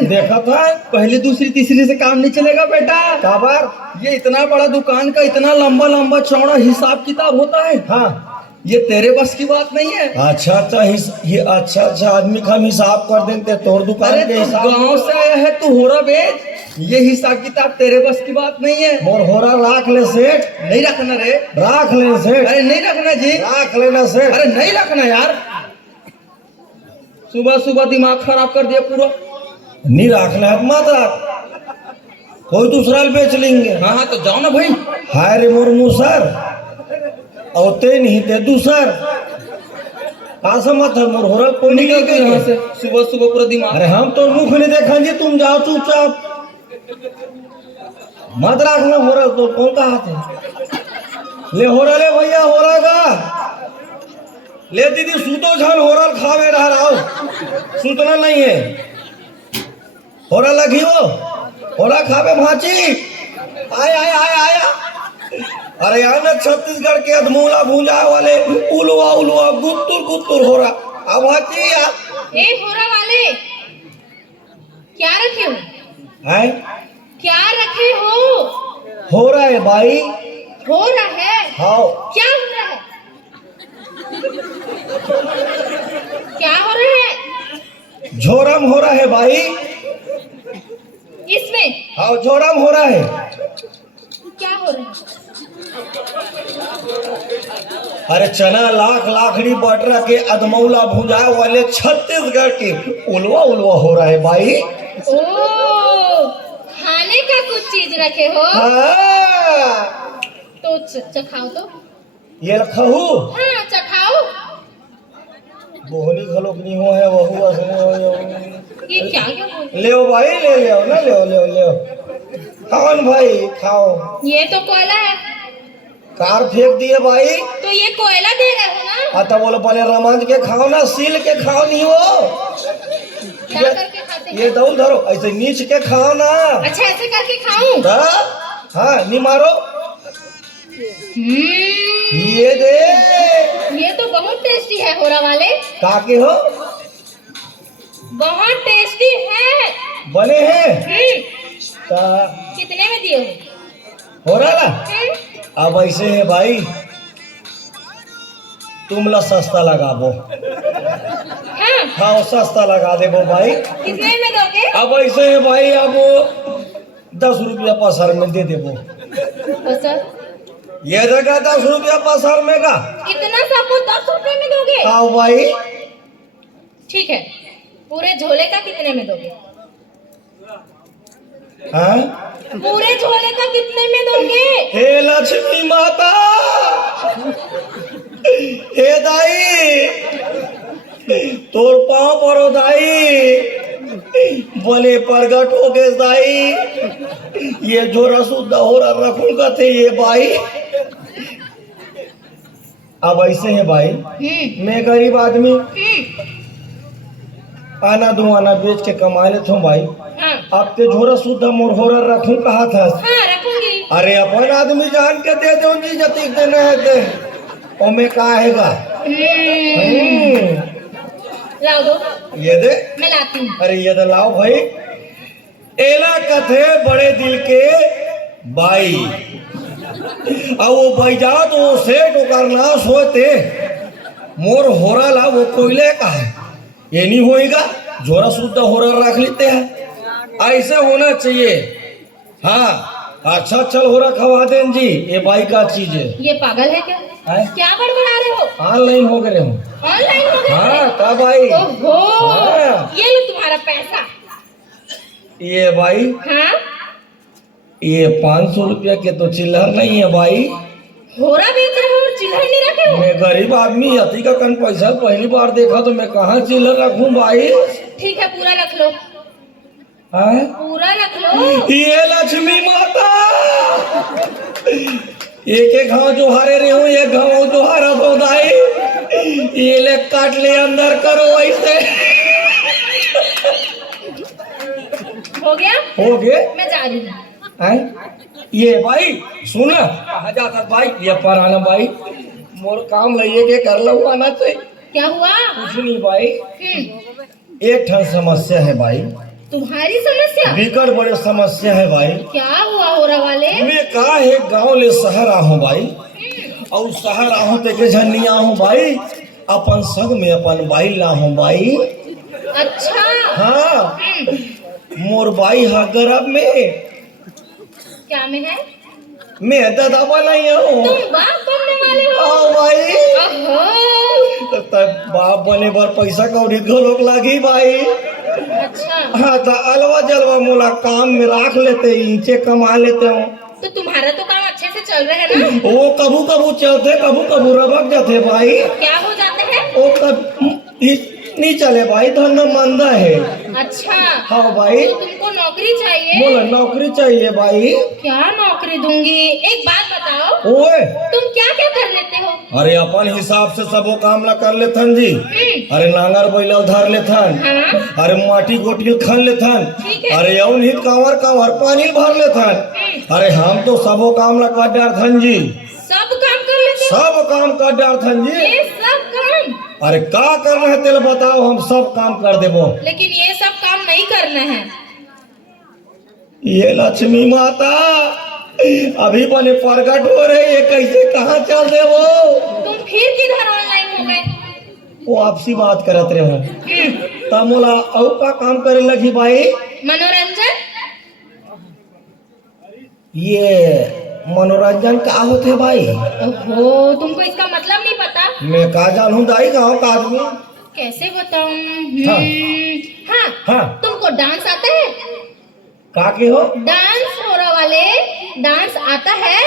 देखा था पहली दूसरी तीसरी से काम नहीं चलेगा बेटा। काबर। ये इतना बड़ा दुकान का इतना लंबा लंबा चौड़ा हिसाब किताब होता है। हाँ ये तेरे बस की बात नहीं है। अच्छा अच्छा ये अच्छा अच्छा आदमी का हम हिसाब कर देते तोर दुकान अरे के तू हिसाब। गांव से आया है, तू होरा बेच, ये हिसाब किताब तेरे बस की बात नहीं है। मोर होरा राख ले सेठ। नहीं रखना रे। राख ले सेठ। अरे नहीं रखना जी। राख लेना सेठ। अरे नहीं रखना यार, सुबह सुबह दिमाग खराब कर दिया पूरा। नहीं राखना है मत राख, कोई दूसरा बेच लेंगे। हाँ हाँ तो जाओ ना भाई। हाय रे मोर मुसर औते नहीं ते दूसर आसा मत है मोर होरा कोई नहीं निकल गए यहाँ के। से सुबह सुबह पूरा दिमाग। अरे हम तो मुख नहीं देखा जी, तुम जाओ चुपचाप। मत राखना होरा तो कौन का हाथ है। ले होरा ले भैया होरा का ले। दीदी सूतो झाल होरा खावे रहा आओ, सूतना नहीं है। होरा लगी हो होरा खावे भाची। आय आय आय आया। अरे यहाँ ना छत्तीसगढ़ के अधमूला भूंजा वाले उलवा उलवा गुत्तुर गुत्तुर हो रहा। अब भाची यार ए होरा वाले, क्या रखे हो? है क्या रखे हो? हो रहा है भाई। हो रहा है? हाँ क्या हो रहा है? क्या हो रहा है? झोरम हो रहा है भाई। इसमें हाँ झोरम हो रहा है। क्या हो रहा है? अरे चना लाख लाखड़ी बटरा के अधमौला भुजा वाले छत्तीसगढ़ के उलवा उलवा हो रहा है भाई। ओ, खाने का कुछ चीज रखे हो? हाँ तो चखाओ तो। ये खहू हाँ चखाओ। बोहनी खलोक नहीं हो है वहू असने हो ये क्या क्या बोल? ले भाई ले ले ना ले ले ले खाओ न भाई खाओ। ये तो कोयला है। कार फेंक दिए भाई। तो ये कोयला दे रहे हो ना? आता बोलो पहले रमंज के खाओ ना, सील के खाओ नहीं हो। क्या करके खाते ये हैं? दौड़ धरो ऐसे नीच के खाओ ना। अच्छा ऐसे करके खाऊं? हाँ नहीं मारो। ये दे ये तो बहुत टेस्टी है होरा वाले। काके हो बहुत टेस्टी है। बने हैं ता कितने में दिए हो? हो रहा ना। अब ऐसे है भाई, तुम ला सस्ता लगाबो। हाँ हाँ सस्ता लगा देबो भाई। कितने में दोगे? अब ऐसे है भाई, अब 10 रुपया पसार में दे देबो। सर ये जगह 10 रुपया पसार में का। इतना सबको 10 रुपए में दोगे? आओ भाई। ठीक है, पूरे झोले का कितने में दोगे? हाँ पूरे झोले का कितने में दोगे? हे लक्ष्मी माता, हे दाई तोर पाँव परो दाई, बोले प्रगट हो गए दाई। ये जो रसूद हो रखूं का थे ये भाई। अब ऐसे है भाई, मैं गरीब आदमी आना दो आना बेच के कमा लेता हूँ भाई। हाँ अब ते झोरा शुद्ध मोर होरा रखूं कहा था। हाँ रखूंगी। अरे अपन आदमी जान के दे दो जी जतीक देना है दे ओ में का आएगा। लाओ दो, ये दे। मैं लाती हूँ। अरे ये तो लाओ भाई। एला कथे बड़े दिल के भाई, अब वो बैजा तो वो सेठ करना सोते मोर होरा ला वो कोयले का है, ये नहीं होएगा। झोरा शुद्ध होरा रख लेते हैं, ऐसे होना चाहिए। हाँ अच्छा चल होरा खवा दें जी, ये भाई का चीज है। ये पागल है क्या? है? क्या बड़बड़ा रहे हो? ऑनलाइन हो गए हूँ। ऑनलाइन हो गए? हाँ तब भाई। ओहो, हाँ। ये लो तुम्हारा पैसा। ये भाई हाँ ये 500 रुपया के तो चिल्लर नहीं है भाई। होरा बेच रहे हो, चिल्लर नहीं रखे हो? मैं गरीब आदमी यति का कन पैसा पहली बार देखा तो मैं कहाँ चिल्लर रखूं भाई। ठीक है पूरा रख लो। हाँ? पूरा रख लो। ये लक्ष्मी माता, एक एक घाव जो हारे रहे हो, एक घाव जो हारा तो दाई, ये ले काट ले अंदर करो ऐसे। हो गया? हो गए? मैं जा रही हूँ। हैं? ये भाई सुन कहा जाता भाई, ये पर आना भाई, मोर काम लइए के कर लो आना चाहिए। क्या हुआ? कुछ नहीं भाई, एक ठन समस्या है भाई। तुम्हारी समस्या? बिकट बड़े समस्या है भाई। क्या हुआ होरा वाले? मैं का है गांव ले शहर आहूँ भाई, और शहर आहूँ ते के झन्नी आहूँ भाई, अपन संग में अपन बाई लाहूँ भाई। अच्छा। हाँ, मोर बाई हा गरब में, क्या में है? मैं दादा बनाई हूँ। तुम बाप बनने वाले हो? हाँ भाई, ओहो। तब बाप बने बर पैसा कौड़ी घलोक लागी भाई। अच्छा, हाँ तो अलवा जलवा मोला काम में राख लेते, इंचे कमा लेते हो। तो तुम्हारा तो काम अच्छे से चल रहा है ना? वो कबू कबू चलते, कबू कबू रबक जाते भाई। क्या हो जाते हैं? वो कब नहीं चले भाई, धंधा मंदा है। अच्छा। हाँ भाई, तो तुमको नौकरी चाहिए? बोला नौकरी चाहिए भाई। क्या नौकरी दूंगी? एक बात बताओ, ओए, तुम क्या क्या कर लेते हो? अरे अपन हिसाब से सबो काम ला कर लेथन जी। अरे नांगर बैल उधार लेथन, हाँ। अरे माटी गोटी खन लेथन, ठीक है। अरे यौन हित कांवर कांवर पानी भर लेथन। अरे हम तो सबो काम ला कर डारथन जी, सब काम कर लेते हो? सब काम कर डारथन जी। ये सब काम? अरे का करना है तेल बताओ, हम सब काम कर देबो। लेकिन ये सब काम नहीं करना है। ये लक्ष्मी माता अभी बने प्रगट हो रहे, ये कैसे कहाँ चल देबो? तुम फिर किधर ऑनलाइन हो गए? वो आपसी बात करत रहे हो तब मोला और का काम करे लगी भाई? मनोरंजन? ये मनोरंजन का होते भाई? ओहो, तुमको इसका मतलब नहीं पता? मैं का जानूं दाई, गाँव का आदमी। कैसे बताऊं? हाँ। हाँ। हाँ, तुमको डांस आता है? का के हो? डांस होरा वाले, डांस आता है?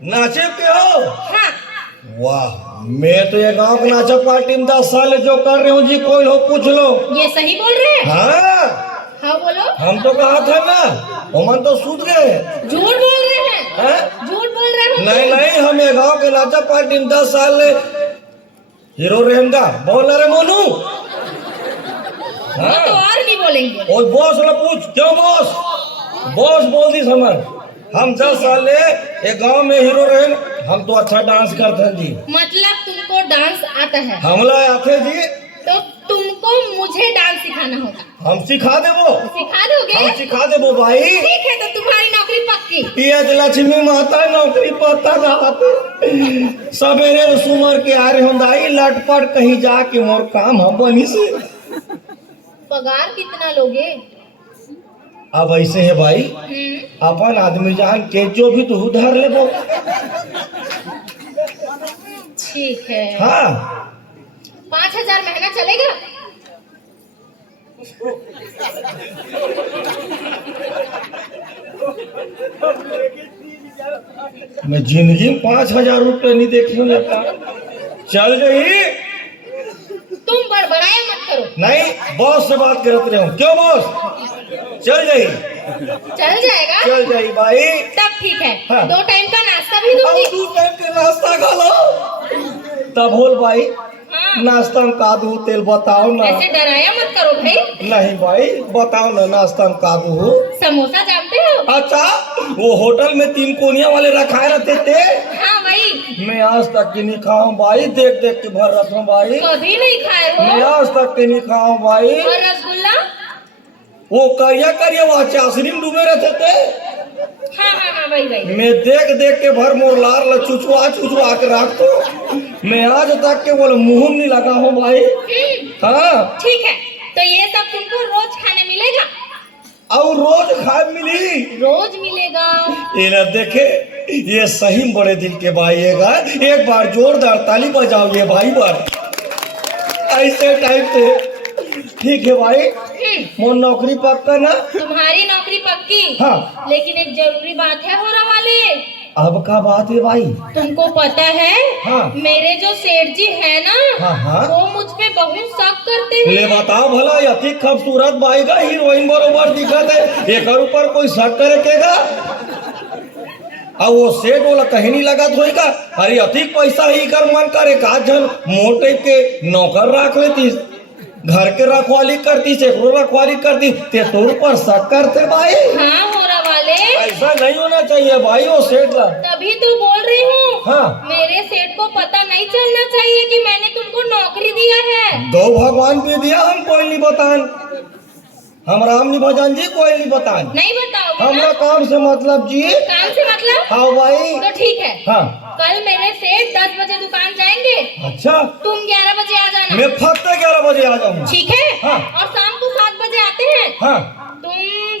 नाचे के हो? हाँ। वाह, मैं तो ये गांव के नाचा पार्टी में 10 साल जो कर रही हूँ जी, कोई हो पूछ लो। ये सही बोल रहे हैं? हाँ, हाँ बोलो। हम तो कहा था ना, मन तो सूझ गए। झूठ बोल रहे हैं? हैं? झूठ बोल रहे हो? नहीं नहीं, हम ये गांव के नाचा पार्टी में 10 साल हीरो रहेंगा। बोल रहे मोनू? वो तो और भी बोलेंगे। और बॉस ने पूछ, क्यों बॉस? बॉस बोल दी समझ, हम 10 साल ये गांव में हीरो रहे, हम तो अच्छा डांस करते हैं जी। मतलब तुमको डांस आता है? हमला आते जी। तो तुमको मुझे डांस सिखाना होगा। हम सिखा देबो। सिखा दोगे? हम सिखा देबो भाई। ठीक है, तो तुम्हारी नौकरी पक्की। ये लक्ष्मी माता नौकरी पता गाते सवेरे सुमर के आ रहे हम दाई, लटपट कहीं जाके मोर काम हम बनी से। पगार कितना लोगे? अब ऐसे है भाई, अपन आदमी जान के जो भी तू उधार लेबो। ठीक है। हाँ, 5,000 महीना चलेगा? मैं जिंदगी में 5,000 रुपये नहीं देखे लेता। चल गई। तुम बड़बड़ाया मत करो। नहीं, बॉस से बात करते रहो। क्यों बॉस? चल गई। चल जाएगा? चल जाई भाई। तब ठीक है। हाँ। 2 टाइम का नाश्ता भी दूंगी। अब 2 टाइम के नाश्ता खा लो। तब बोल भाई, हाँ। नाश्ता में का दूं तेल बताओ ना। ऐसे डराया मत करो भाई। नहीं भाई, बताओ ना नाश्ता में का दूं। समोसा जानते हो? अच्छा, वो होटल में 3 कोनिया वाले रखाए रहते थे। हाँ वही। मैं आज तक के नहीं खाऊं भाई, देख देख के भर रहा हूँ भाई। कभी नहीं खाए मैं हो? आज तक के नहीं खाऊं भाई। और रसगुल्ला? वो करिया करिया वो चाशनी में डूबे रहते थे। हाँ हाँ हाँ, वही वही। मैं देख देख के भर मोर लार ल चुचुआ चुचुआ के रखतो। मैं आज तक के बोले मुंह नहीं लगा हूँ भाई। हाँ, ठीक है, तो ये सब तुमको रोज खाने मिलेगा? और रोज खाए मिली। रोज मिलेगा। ये ना देखे, ये सही में बड़े दिल के भाई है। एक बार जोरदार ताली बजाओ ये भाई बार, ऐसे टाइप से। ठीक है भाई, मोर नौकरी पक्का ना? तुम्हारी नौकरी पक्की। हाँ। लेकिन एक जरूरी बात है होरा वाले। अब का बात है भाई? तुमको पता है? हाँ। मेरे जो सेठ जी है ना, हाँ हाँ, वो मुझ पे बहुत शक करते हैं। ले बताओ भला, अति खूबसूरत बाई का हीरोइन बरोबर दिखत है, एक ऊपर कोई शक करे केगा? अब वो सेठ वाला कहीं नहीं लगा धोई का। अरे अधिक पैसा ही कर मन करे का, जन मोटे के नौकर रख लेती, घर के रखवाली करती, सेकड़ों रखवाली करती, ते तोर पर शक करते भाई। हाँ होरा वाले, ऐसा नहीं होना चाहिए भाई वो सेठ ला। तभी तो बोल रही हूँ। हाँ। मेरे सेठ को पता नहीं चलना चाहिए कि मैंने तुमको नौकरी दिया है। दो भगवान पे दिया, हम कोई नहीं बतान। हम राम नहीं भजन जी, कोई नहीं बताए। नहीं बताओगे हमरा ना? काम से मतलब जी। काम से मतलब? हाँ भाई। तो ठीक है, हाँ कल मेरे सेठ 10 बजे दुकान जाएंगे, अच्छा, तुम 11 बजे आ जाना। मैं फटते 11 बजे आ जाऊंगा। ठीक है। हाँ। और शाम को 7 बजे आते हैं, हाँ तुम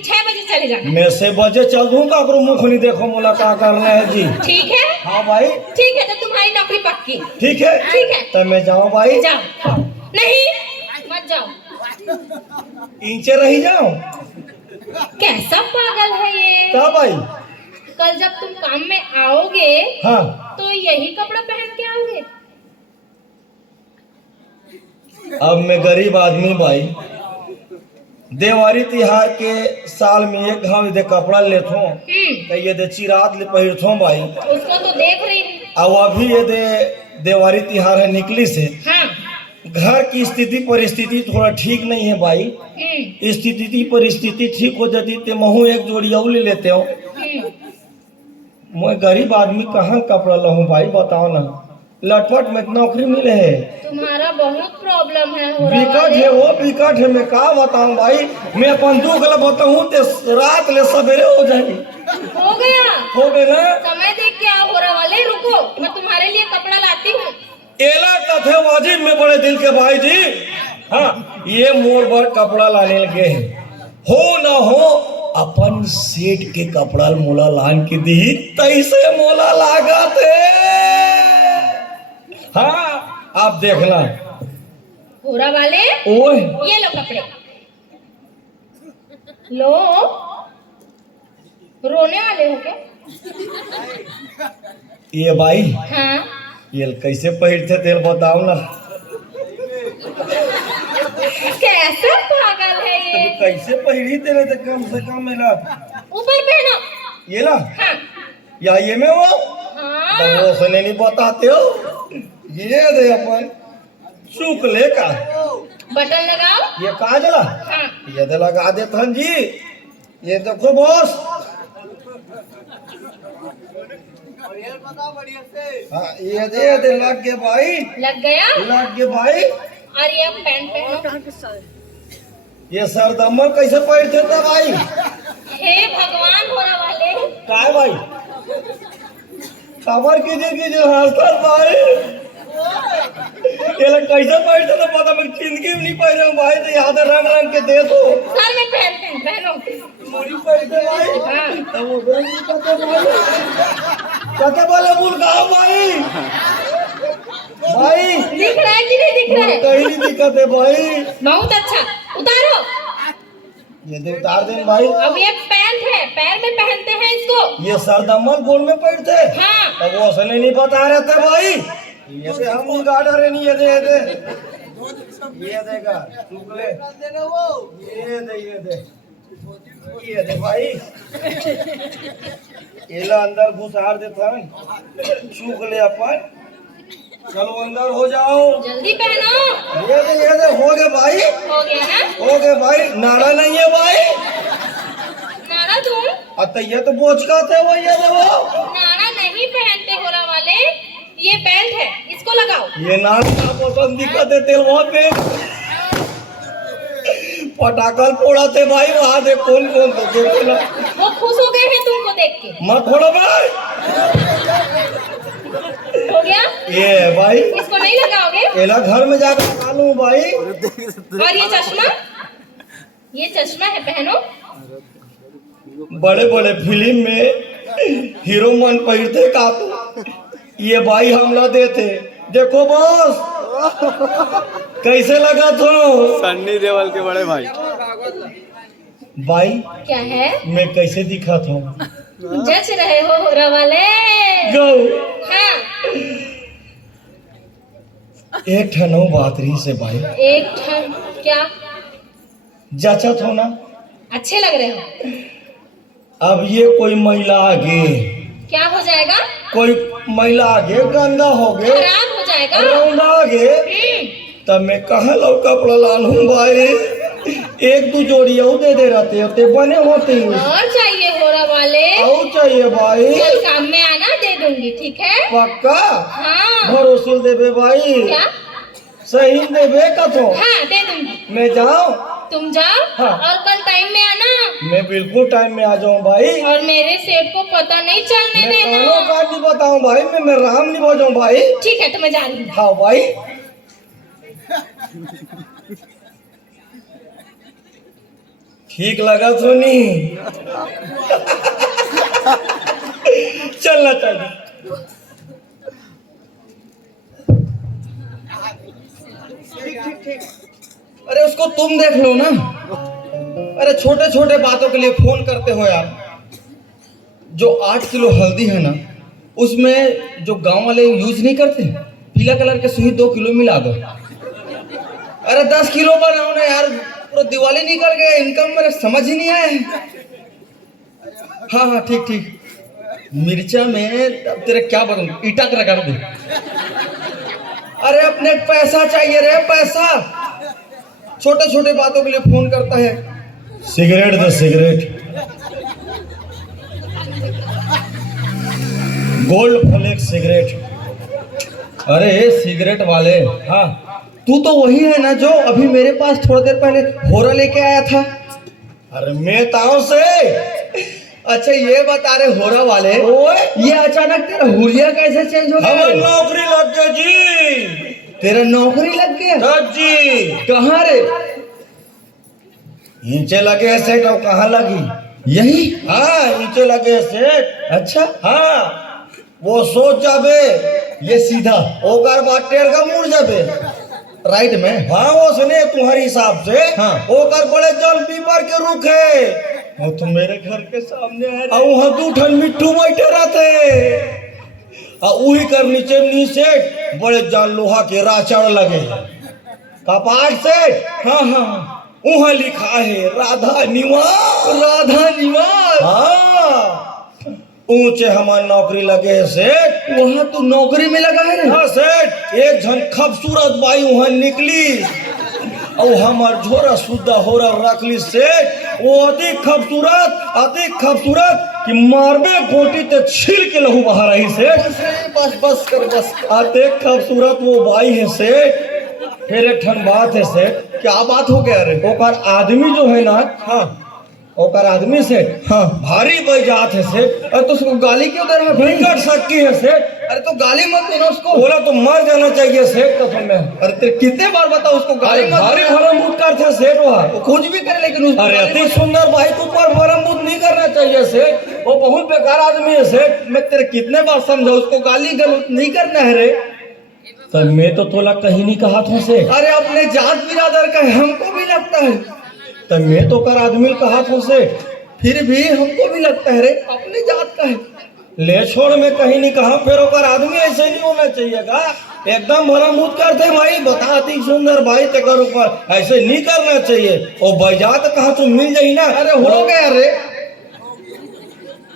6 बजे चले जाना। मैं 6 बजे चल दूंगा, अपनो मुख नहीं देखो मोला क्या करना है जी। ठीक है। हाँ भाई ठीक है, तो तुम्हारी नौकरी पक्की। ठीक है। ठीक है। तो मैं जाऊँ भाई? जाओ। नहीं मत जाओ। इंचे रही जाओ। कैसा पागल है ये। क्या भाई? कल जब तुम काम में आओगे हाँ तो यही कपड़ा पहन के आओगे। अब मैं गरीब आदमी भाई, देवारी तिहार के साल में एक घाव दे कपड़ा लेथो, तो ये दे चिरात ले पहिरथो भाई। उसको तो देख रही हूँ। अब अभी ये दे देवारी तिहार है निकली से, हाँ। घर की स्थिति परिस्थिति थोड़ा ठीक नहीं है भाई। स्थिति परिस्थिति ठीक हो जाती तो महू एक जोड़ी और ले लेते हो। मैं गरीब आदमी कहाँ कपड़ा लहूं भाई, बताओ ना। लटपट में नौकरी मिले है, तुम्हारा बहुत प्रॉब्लम है हो रहा विकट है वो, विकट है। मैं क्या बताऊं भाई, मैं अपन दुख ल बताऊं तो रात ले सवेरे हो जाएगी। हो गया। हो गए ना? समय देख के आओ हो रहा वाले, रुको मैं तुम्हारे लिए कपड़ा लाती हूँ। एला कथे वाजिब में बड़े दिल के भाई जी। हाँ ये मोड़ पर कपड़ा लाने लगे हैं, हो ना हो अपन सेठ के कपड़ा मोला लान के दी, तैसे मोला लागत है। हाँ आप देखना होरा वाले, ओए ये लो कपड़े लो। रोने वाले हो क्या? ये भाई हाँ। ये कैसे पहनते तेल बताओ ना। कैसा पागल है ये। तो कैसे पहनी तेरे तो कम से कम मेरा ऊपर पहनो। ये ला हाँ। या ये में वो हाँ। तो वो सुने नहीं बताते हो। ये दे अपन शुक्ले का बटन लगाओ। ये काजला हाँ। ये दे लगा दे थन जी। ये देखो बॉस, हाँ ये दे लग गए भाई, लग गया। लग गए भाई। और ये पैंट पहनो। ये सरदम्मल कैसे पहनते थे भाई? हे भगवान होरा वाले। काय भाई खबर कीजिए हंसता भाई। ये लोग कैसे पहनते थे पता, मैं जिंदगी में नहीं पहने हूँ भाई। तो यहाँ रंग रंग के दे दो। सर में पहनते हैं, पहनो। पूरी पहनते भाई। हाँ। तो वो गरम कहते भाई, कहते बोले बुल गाओ भाई। भाई दिख रहा है कि नहीं दिख रहा है? कहीं नहीं दिक्कत है भाई। बहुत अच्छा। उतारो। ये दे उतार दे भाई। अब ये पैंट है, पैर में पहनते हैं इसको। ये सरदम्मल गोल में पहनते। हाँ। अब वो असली नहीं बता रहे थे भाई। ये से हम नहीं गार्डर है नहीं। ये दे ये देगा शुक्ले। ये दे भाई। ये ला अंदर घुसार देता शुक्ले अपन। चलो अंदर हो जाओ, जल्दी पहनो। ये दे हो गए भाई, हो गया ना? हो गए भाई। नारा नहीं है भाई। नाना तुम अतः ये तो बोझ का थे वो। ये दे वो नाना नहीं पहनते होरा वाले, ये बेल्ट है, इसको लगाओ। ये नारा का पसंद दिक्कत है तेल वहाँ पे पटाखा फोड़ा थे भाई वहाँ दे। कौन कौन तो देखो ना, वो खुश हो गए हैं तुमको देख के। मत फोड़ो भाई। हो गया? ये भाई इसको नहीं लगाओगे? एला घर में जाकर लगा लूं भाई। और ये चश्मा, ये चश्मा है, पहनो। बड़े बड़े फिल्म में हीरो मन पहनते का तो ये भाई हमला देते। देखो बॉस कैसे लगा तो सन्नी देओल के बड़े भाई। भाई क्या है? मैं कैसे दिखा था? जच रहे हो होरा वाले। गो हाँ। एक ठनो बात रही से भाई, एक ठन क्या? जचा थो ना। अच्छे लग रहे हो। अब ये कोई महिला आगे, क्या हो जाएगा? कोई महिला आगे गंदा हो गए, खराब हो जाएगा। रौंदा आगे, तब मैं कहाँ लो कपड़ा लालूं भाई। एक दो जोड़ी और दे रहते होते बने होते। और चाहिए होरा वाले? और चाहिए भाई। कल काम में आना, दे दूंगी, ठीक है? पक्का हाँ। भरोसे देवे भाई। क्या? सही देवे कथो। हाँ दे दूंगी। मैं जाऊं? तुम जाओ। हाँ। और कल मैं बिल्कुल टाइम में आ जाऊं भाई। और मेरे सेठ को पता नहीं चलने मैं कानों देना। का नहीं बताऊं भाई, मैं राम नहीं बजाऊं भाई। ठीक है तो मैं जा रही हूँ। हाँ भाई। ठीक लगा सोनी। चलना चाहिए। अरे उसको तुम देख लो ना। अरे छोटे छोटे बातों के लिए फोन करते हो यार। जो 8 किलो हल्दी है ना, उसमें जो गांव वाले यूज नहीं करते, पीला कलर के सुई 2 किलो मिला दो। अरे 10 किलो बनाओ ना यार, पूरा दिवाली निकल गया, इनकम मेरे समझ ही नहीं आया। हाँ हाँ ठीक ठीक। मिर्चा में अब तेरे क्या बताऊं, ईटा का रगड़ दे। अरे अपने पैसा चाहिए रे, पैसा। छोटे छोटे बातों के लिए फोन करता है। सिगरेट दे सिगरेट। Gold Flakes cigarette. अरे सिगरेट वाले, हाँ। तू तो वही है ना जो अभी मेरे पास थोड़ी देर पहले होरा लेके आया था। अरे मैं ताऊ से। अच्छा ये बता रहे होरा वाले, ओए ये अचानक तेरा हुलिया कैसे चेंज हो हमारी गया? नौकरी लग गई जी। तेरा नौकरी लग गया? तब जी। कहाँ रे? नीचे लगे सेठ। और कहाँ लगी? यही? हाँ नीचे लगे सेठ। अच्छा हाँ वो सोच जाबे ये सीधा ओकर बाद टेर का मुड़ जाबे। राइट में? हाँ वो सुने तुम्हारे हिसाब से। हाँ। ओकर बड़े जल पीपर के रुख है। वो तो मेरे घर के सामने है। और वहाँ 2 ठन मिट्टू बैठे रहते। और वही कर नीचे नीचे बड़े जान लोहा के राचड़ लगे कपाट से। हाँ हाँ वहाँ लिखा है राधा निवास। राधा निवास। हाँ ऊंचे हमार नौकरी लगे है सेठ। वहाँ तू नौकरी में लगा है रे? हाँ सेठ। एक जन खूबसूरत बाई वहाँ निकली और हमार झोरा सुद्धा होरा रखली सेठ। वो अधिक खूबसूरत कि मारबे गोटी ते छील के लहू बहा रही सेठ। बस बस कर बस। अति खूबसूरत वो बाई है सेठ। फिर एक ठन बात है सेठ। क्या बात हो गया रे? ओकर आदमी जो है ना, हाँ ओकर आदमी से हाँ। भारी बजात है सेठ। अरे तो उसको गाली क्यों दे रहा है भाई? बिगड़ सकती है सेठ। अरे तो गाली मत देना उसको। बोला तो मर जाना चाहिए सेठ कसम में। अरे तेरे कितने बार बताओ उसको गाली अरे मत भारी देना। भरमबूट करते सेठ वहाँ। वो कुछ भी करे लेकिन उसको अरे गाली अति मत- सुंदर भाई को पर भरमबूट नहीं करना चाहिए सेठ। वो बहुत बेकार आदमी है सेठ। मैं तेरे कितने बार समझा, उसको गाली गलौज नहीं करना है रे। तब मैं तो तोला कहीं नहीं कहा था सेठ। अरे अपने जात बिरादर का है, हमको भी लगता है। तब मैं तो कर आदमी कहा था सेठ। फिर भी हमको भी लगता है रे, अपने जात का है। ले छोड़ मैं कहीं नहीं कहा। फिर ओकर आदमी ऐसे नहीं होना चाहिए का। एकदम भरमबूट करते भाई। बताती सुंदर भाई तेकर ऊपर ऐसे नहीं करना चाहिए। और बजात कहा तो मिल जाई ना। अरे हो गया रे,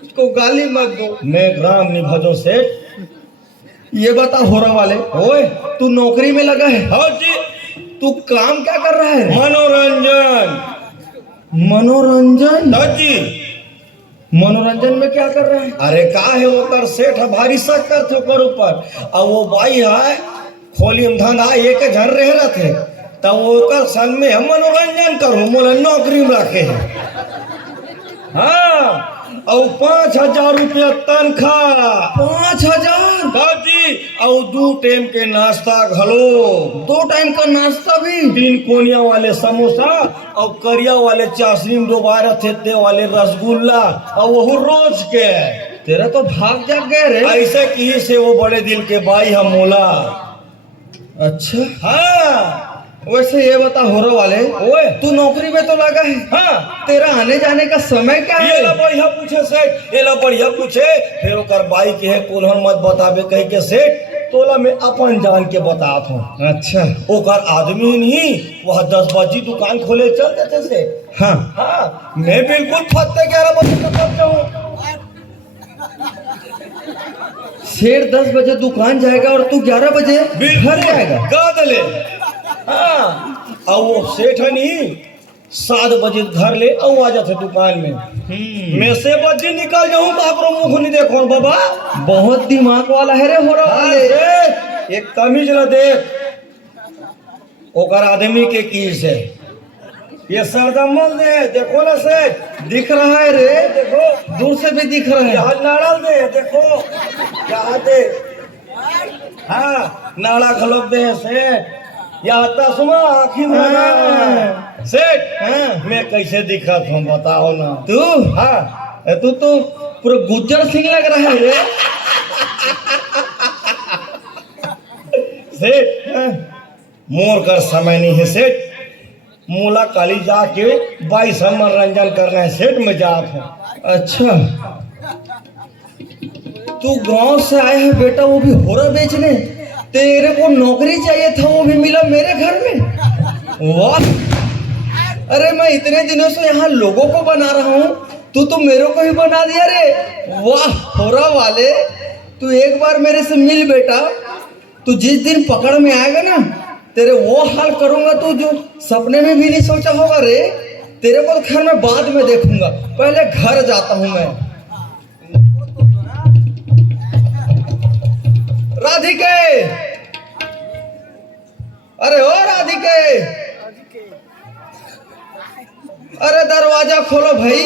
उसको गाली मत दो। मैं ग्राम नहीं भजो सेठ। ये बता होरा वाले, ओए तू नौकरी में लगा है, हाँ जी। तू काम क्या कर रहा है रे? मनोरंजन। मनोरंजन? तब जी। मनोरंजन में क्या कर रहा है? अरे का है ओकर सेठ भारी शक करते ओकर ऊपर। और वो बाई है खोली में धंधा एक झर रह थे। तब ओकर संग में हम मनोरंजन करूँ मोला नौकरी में रखे है। हाँ और 5,000 रुपया तनख्वाह। 5,000? बाजी और 2 टाइम के नाश्ता घलो। 2 टाइम का नाश्ता भी? 3 कोनिया वाले समोसा और करिया वाले चाशनी में दोबारा थे वाले रसगुल्ला और वो रोज के। तेरा तो भाग जाग गया रे। ऐसे की से वो बड़े दिल के बाई हम मोला। अच्छा हाँ वैसे ये बता होरा वाले, ओए तू नौकरी में तो लगा है, हाँ। तेरा आने जाने का समय क्या ये ला है? बढ़िया पूछे सेठ। ये ला बढ़िया पूछे। फिर ओकर बाई के है कोल्हन मत बताबे कह के सेठ। तोला में अपन जान के बतात हूँ। अच्छा ओकर आदमी नहीं वह 10 बजे दुकान खोले चल देते से। हाँ हाँ मैं बिल्कुल फत्ते 11 बजे तक पहुंच जाऊँ। शेर 10 बजे दुकान जाएगा और तू 11 बजे घर जाएगा? गादले। हाँ और वो सेठ नहीं 7 बजे घर ले और आ जाते दुकान में। मैं से बजे निकल जाऊँ बापरो मुख नहीं देखो बाबा। बहुत दिमाग वाला है रे होरा हाँ, वाले। सेठ, एक तमीज न देख ओकर आदमी के की से। ये सरदम्मल दे, देखो ना सेठ, दिख रहा है रे, देखो दूर से भी दिख रहा है। यहाँ नाड़ा दे, देखो यहाँ दे, हाँ नाड़ा खलोक दे सेठ, यहाँ तस्मा आखी में हाँ। सेठ, हाँ। मैं कैसे दिखा था बताओ ना। तू हाँ तू तो पूरा गुज्जर सिंह लग रहा है रे। सेठ, हाँ। मोर कर समय नहीं है सेठ, मूला काली जाके 22 मनोरंजन करना है सेठ, में जात हूँ। अच्छा, तू गांव से आया है बेटा, वो भी होरा बेचने। तेरे को नौकरी चाहिए था, वो भी मिला मेरे घर में। वाह, अरे मैं इतने दिनों से यहाँ लोगों को बना रहा हूँ, तू तो मेरे को ही बना दिया रे। वाह होरा वाले, तू एक बार मेरे से मिल बेटा। तू जिस दिन पकड़ में आएगा ना, तेरे वो हाल करूंगा तू जो सपने में भी नहीं सोचा होगा रे। तेरे को तो खैर मैं बाद में देखूंगा, पहले घर जाता हूं मैं। राधिके, अरे ओ राधिके, अरे दरवाजा खोलो भाई।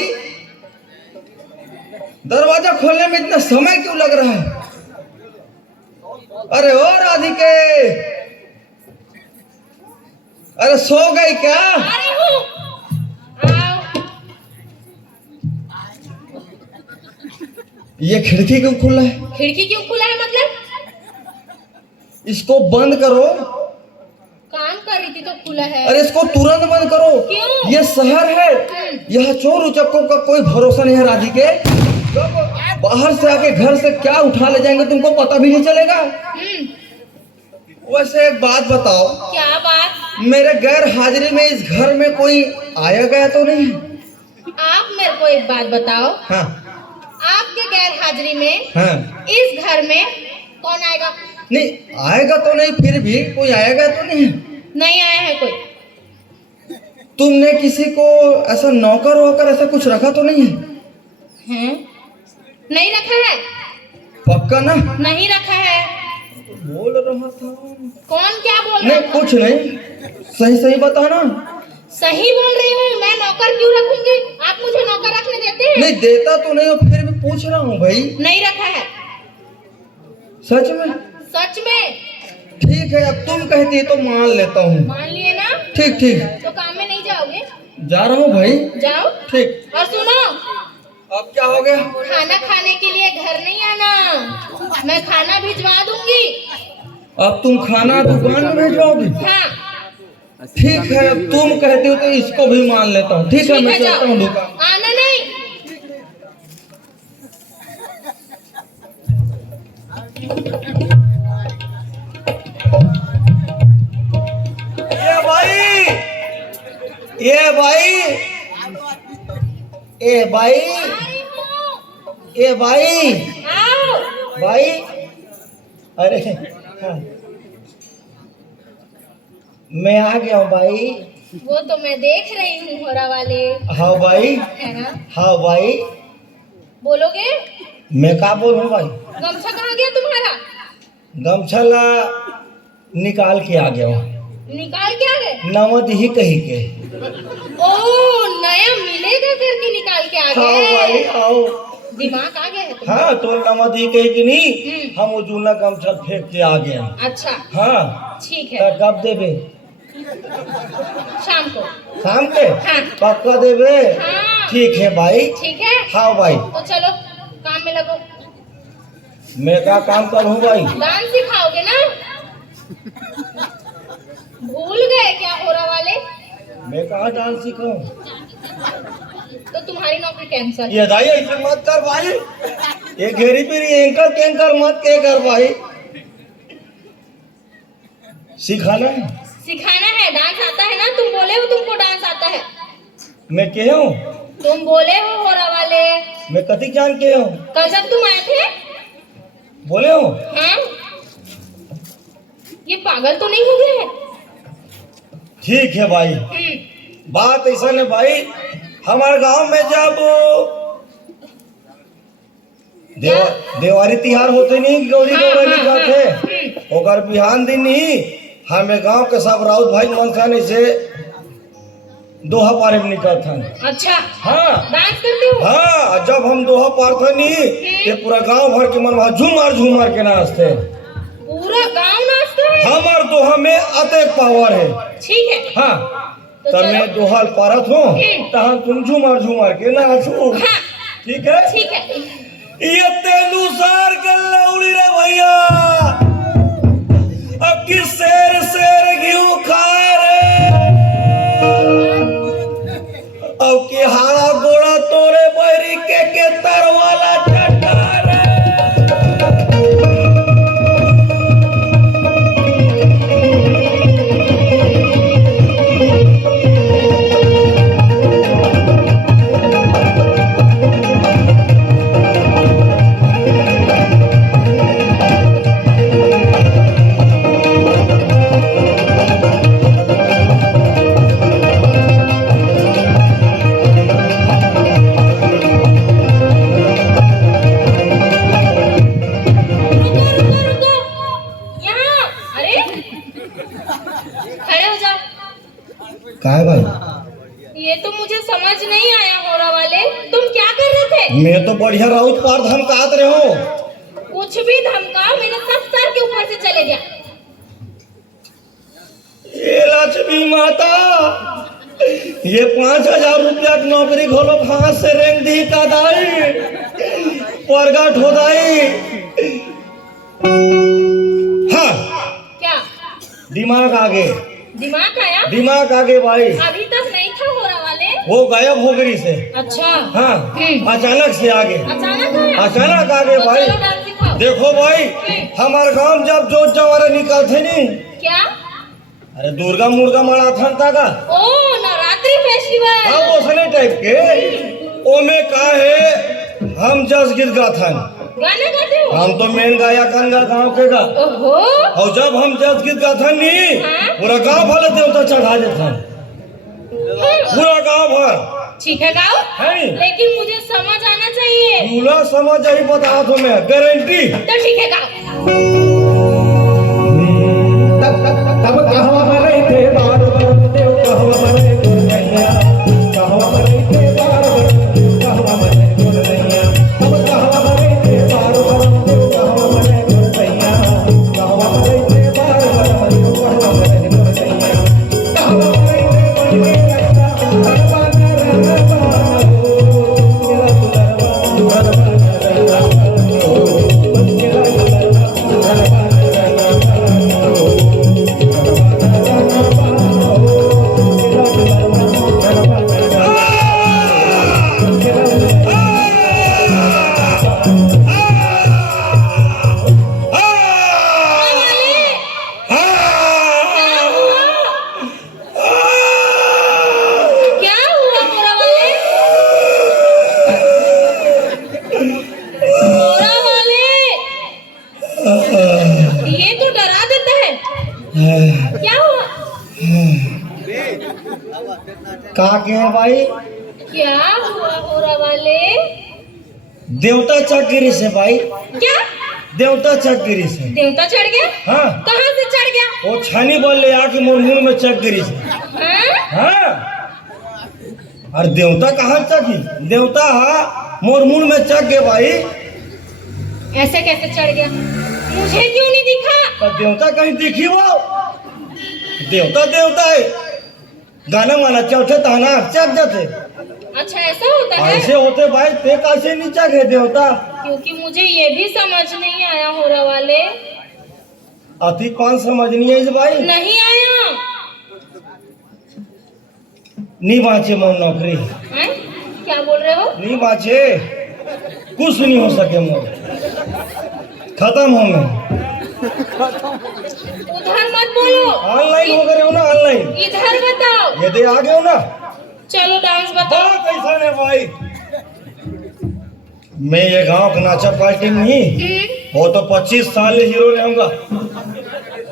दरवाजा खोलने में इतना समय क्यों लग रहा है? अरे ओ राधिके, अरे सो गई क्या? अरे हूँ, आओ। ये खिड़की क्यों खुला है? खिड़की क्यों खुला है मतलब? इसको बंद करो। काम कर रही थी तो खुला है। अरे इसको तुरंत बंद करो। क्यों? ये शहर है, यहाँ चोर उचक्कों का कोई भरोसा नहीं है राधिके। कब बाहर से आके घर से क्या उठा ले जाएंगे तुमको पता भी नहीं चलेगा। वैसे एक बात बताओ, क्या बात? मेरे गैर हाजिरी में इस घर में कोई आया गया तो नहीं? आप मेरे को एक बात बताओ, हाँ आपके गैर हाजिरी में हाँ, इस घर में कौन आएगा? नहीं आएगा तो नहीं, फिर भी कोई आएगा तो नहीं? नहीं आया है कोई। तुमने किसी को ऐसा नौकर वोकर ऐसा कुछ रखा तो नहीं है? हैं? नहीं रखा है। पक्का ना? नहीं रखा है। बोल रहा था। कौन क्या बोल रहा नहीं था? कुछ नहीं, सही सही बताना। सही बोल रही हूँ, मैं नौकर क्यों रखूंगी? आप मुझे नौकर रखने देते हैं? नहीं देता तो नहीं, और फिर भी पूछ रहा हूँ भाई। नहीं रखा है। सच में? सच में। ठीक है, अब तुम कहती है तो मान लेता हूँ। मान लिए ना? ठीक ठीक, तो काम में नहीं जाओगे? जा रहा हूँ भाई। जाओ। ठीक। और सुनो, अब क्या हो गया? खाना खाने के लिए घर नहीं आना, मैं खाना भिजवा दूंगी। अब तुम खाना दुकान में भेजवाओगी? हाँ। ठीक है, अब तुम कहती हो तो इसको भी मान लेता हूँ। ठीक है, मैं चलता हूँ दुकान। आना नहीं। ये भाई, ये भाई, ए भाई, आई हूँ। ए भाई, आओ। भाई, अरे हाँ। मैं आ गया हूँ भाई। वो तो मैं देख रही हूँ होरा वाले। हाँ भाई, है ना? हाँ भाई, बोलोगे? मैं क्या बोलूँ भाई? गमछा कहाँ गया तुम्हारा? गमछा ला निकाल के आ गया हूँ, निकाल के आ गए? नमद ही कही के। ओ, नया मिलेगा करके निकाल के आ हाँ भाई, गए। आओ। दिमाग आ गया है तुम्हारा। हाँ तो नमद ही कही कि नहीं, हम वो जूना गमछा फेंक के आ गए। अच्छा, हाँ, ठीक है। तो कब देवे? शाम को। शाम के? हाँ। पक्का देवे? हाँ। ठीक है भाई। ठीक है। हाँ भाई, तो चलो काम में लगो। मैं क्या काम करूँ भाई? डांस सिखाओगे ना? भूल गए क्या होरा वाले? मैं कहाँ डांस सीखूं? तो तुम्हारी नौकरी कैंसिल। ये दाई ऐसे मत कर भाई, ये घेरी पीरी एंकर कैंकर मत के कर भाई। सिखाना है? सिखाना है। डांस आता है ना? तुम बोले हो तुमको डांस आता है। मैं के हूँ? तुम बोले हो होरा वाले। मैं कति जान के हूँ? कल जब तुम आए थे। बोले हूँ? हाँ? ये पागल तो नहीं हो गया है? ठीक है भाई, बात ऐसा है भाई, हमारे गांव में जब देवारी तिहार होते नहीं, गौरी हाँ, गौरैली हाँ, जाते, ओकर बिहान दिन ही हमें गांव के सब राउत भाई मनसा ने से दोहा पारे में निकल था। अच्छा हाँ डांस करते हो? हाँ, जब हम दोहा पार थे नी ये पूरा गांव भर के मनवा झूमर के नाचते। पूरा गांव नाचता है? हमार दोहा में अतेक पावर है। ठीक है। हाँ तो तब चलो। मैं दोहा पारत हूँ तहाँ तुम झूमर के नाचो। हाँ ठीक है ठीक है। ये तेनुसार के लौड़ी रे भैया, अब की शेर घिऊ खाए रे, अब की हारा गोड़ा तोरे बैरी के तरवाला चटा रे। क्या है भाई? ये तो मुझे समझ नहीं आया होरा वाले, तुम क्या कर रहे थे? मैं तो बढ़िया राउत पार धमकात रहे हो। कुछ भी धमकाओ, मेरे सब सर के ऊपर से चले गया। ये लक्ष्मी माता, ये 5,000 रुपया की नौकरी खोलो कहाँ से रेंग दी का दाई प्रगट हो दाई। हाँ क्या दिमाग आगे, दिमाग आया? दिमाग आगे भाई। अभी तक नहीं था होरा वाले। वो गायब हो गई से। अच्छा हाँ अचानक से आगे, अचानक आया? अचानक आगे तो भाई। चलो डांस सिखाओ। देखो भाई हमारे गांव जब जोत जवारे निकलते नहीं, क्या? अरे दुर्गा मुर्गा मराथन था का। ओ नवरात्रि फेस्टिवल। हाँ वो सने टाइप के ओमे का है, हम जस गीत गाथन। गाना गाते हो? हम तो मेन गायक गांव के गा। ओहो। और जब हम जस गीत गाथन नहीं हाँ? पूरा गांव भले देवता चढ़ा देता, पूरा गांव भर। ठीक है गाओ, है नी? लेकिन मुझे समझ आना चाहिए। दूल्हा समझ आई बता दो मैं गारंटी। तो ठीक है गाओ। तब कहवा मरे थे बार देव कहवा मरे गुरैया, कहवा मरे थे बार कहवा मरे गुरैया, तब कहवा मरे थे बार देव कहवा मरे गुरैया, कहवा मरे थे बार कहवा मरे गुरैया, कहवा मरे थे बड़े रखा हरबाना रहबाना हो केला हरबाना हो केला हरबाना क्या हुआ मोरा वाले? मोरा वाले, ये तो डरा देता है। क्या हुआ? का के है भाई? क्या हुआ मोरा वाले? देवता चक्री से भाई, क्या देवता चक्री से। देवता चढ़ गया? हाँ कहाँ से चढ़ गया? वो छानी बोल ले आके मोर मुंह में चक्री से। हाँ? हाँ और देवता कहाँ चकी? देवता हाँ मोर मुंह में चक गए भाई। ऐसे कैसे चढ़ गया? मुझे क्यों नहीं दिखा? तो देवता कहीं दिखी वो? देवता देवता है, गाना माना चौथे ताना चक जाते। अच्छा ऐसा होता है? ऐसे होते भाई, ते कैसे नहीं चक है देवता? क्योंकि मुझे ये भी समझ नहीं आया होरा वाले। अति कौन समझ नहीं है इस भाई? नहीं आया। नहीं बाँचे मोर नौकरी, हैं? क्या बोल रहे हो? नहीं बाँचे, कुछ नहीं हो सके मोर, खत्म हो मैं। उधर मत बोलो, ऑनलाइन हो गए हो ना, ऑनलाइन इधर बताओ। ये दे आ गए हो ना। चलो डांस बताओ। बहुत ऐसा है भाई, मैं ये गांव का नाचा पार्टी नहीं वो तो 25 साल हीरो रहूंगा।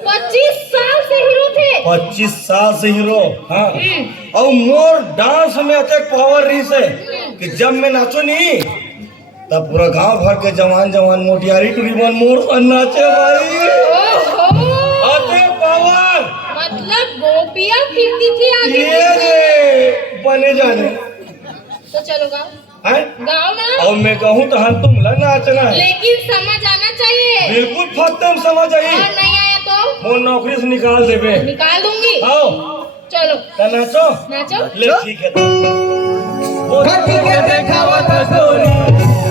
25 साल से हीरो थे? 25 साल से हीरो। हाँ और मोर डांस में अतक पावर रही से कि जब मैं नाचो नहीं तब पूरा गांव भर के जवान जवान मोटियारी टूरीबन मोर पर नाचे भाई। ओहो, अतक पावर मतलब गोपियां फिरती थी आगे ये रे अपने जाने तो चलो गाओ हैं? गाओ ना। और मैं कहूँ तो हम तुम ल नाचना है। लेकिन समझ आना चाहिए। बिल्कुल फटम समझ आई। और नहीं आया तो वो नौकरी से निकाल देवे। निकाल दूंगी। आओ चलो तो नाचो। नाचो। ले ठीक है तो। हटी के देखावत गोरी,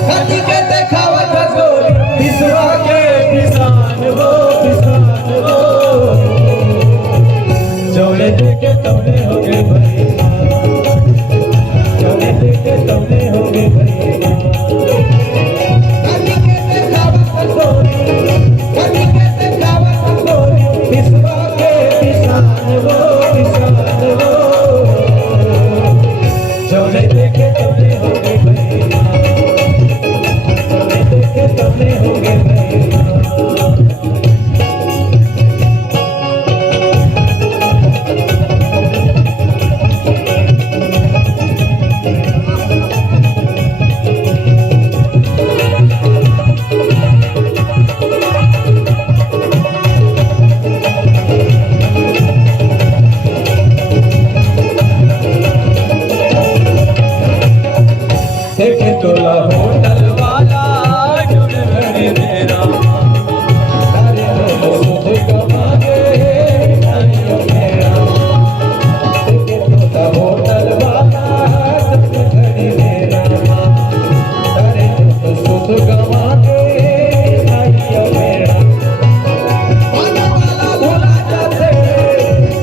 हटी के देखावत गोरी, विश्वा के किसान हो, किसान हो। जौने देखे तौने होगे भई, जौने देखे तौने होगे भई। हटी के देखावत गोरी, हटी के देखावत गोरी, विश्वा के किसान हो, किसान हो। जौने देखे तौने होगे भैया, जौने देखे तौने होगे भैया। देखे तोला होटल वाला जुड़ घड़ी मेरा, तारे लोग सुध कमागे नाइयो मेरा। देखे तोला होटल वाला जुड़ घड़ी मेरा, तारे लोग सुध कमागे नाइयो मेरा। आने वाला भुला जाते,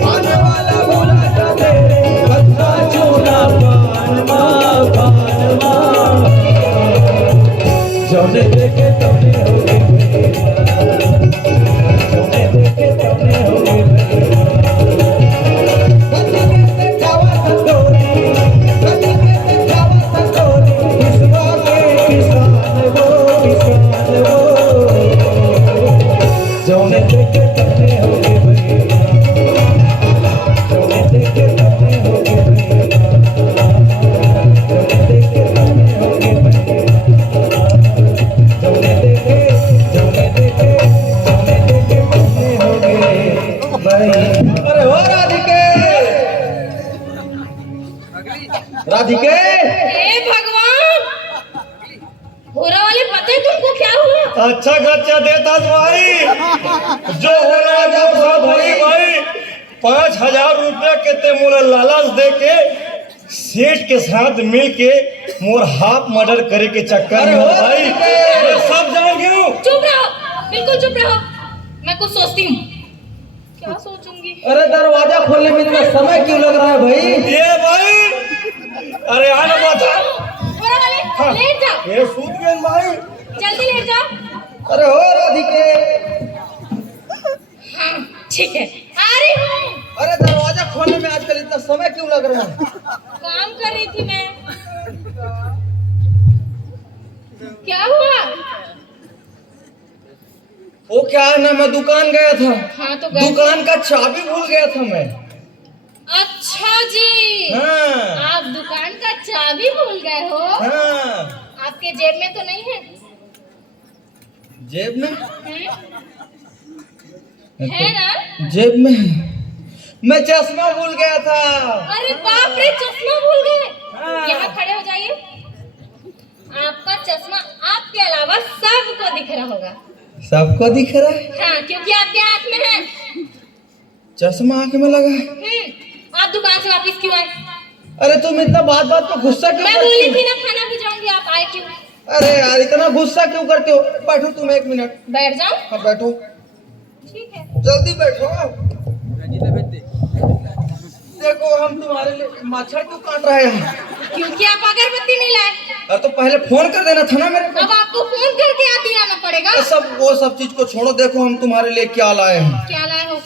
आने वाला भुला जाते, कच्चा चूना पान माँ, पान माँ। जौने देखे तौने होगे भैया, जौने देखे तौने होगे भैया। हटी के देखावत गोरी, हटी के देखावत गोरी, विश्वा के किसान हो, किसान हो। जौने देखे तौने होगे भैया, जौने देखे तौने होगे भैया, जौने देखे तौने होगे भैया। जौने देखे, जौने देखे, जौने देखे तौने होगे भैया। अरे हो राधिके, राधिके। हे भगवान, होरा वाले पता है तुमको क्या हुआ? अच्छा खर्चा देता भाई। जो होना है वो सब होई भाई। 5,000 रुपया के ते मोला लालच दे के सेठ के साथ मिल के मोर हाफ मर्डर करे के चक्कर में हो भाई। मैं सब जान गया हूँ। चुप रहो, बिल्कुल चुप रहो। मैं कुछ सोचती हूँ। क्या सोचूंगी? अरे दरवाजा खोलने में इतना समय क्यों लग रहा है भाई? ये भाई, अरे आना बता। होरा वाले लेट जाओ, ये सूत गए भाई। जल्दी लेट जाओ। अरे हो राधिके। हाँ ठीक है, आ रही हूँ। अरे दरवाजा खोलने में आजकल इतना समय क्यों लग रहा है? काम कर रही थी मैं। क्या हुआ? वो क्या है ना, मैं दुकान गया था। हाँ तो गए दुकान का चाबी भूल गया था मैं। अच्छा जी, हाँ आप दुकान का चाबी भूल गए हो? हाँ। आपके जेब में तो नहीं है? जेब में है ना? जेब में मैं चश्मा भूल गया था। अरे बाप रे, चश्मा भूल गए। हाँ। यहाँ खड़े हो जाइए। आपका चश्मा आपके अलावा सबको दिख रहा होगा। सबको दिख रहा है? हाँ, क्योंकि आपके हाथ में है। चश्मा आंख में लगा है। आप दुकान से वापस क्यों आए? अरे तुम इतना बात बात पे गुस्सा क्यों मैं करती बोली हो? थी ना खाना भिजवाऊंगी, आप आए क्यों? अरे यार इतना गुस्सा क्यों करते हो? बैठो तुम 1 मिनट। बैठ जाओ। हाँ बैठो, ठीक है। जल्दी बैठो। देखो हम तुम्हारे लिए मच्छर क्यों काट रहे हैं? क्योंकि आप अगरबत्ती नहीं लाए। अरे तो पहले फोन कर देना था ना मेरे को। अब आपको फोन करके याद दिलाना पड़ेगा। वो सब चीज को छोड़ो, देखो हम तुम्हारे लिए क्या लाए हैं। क्या लाए हो?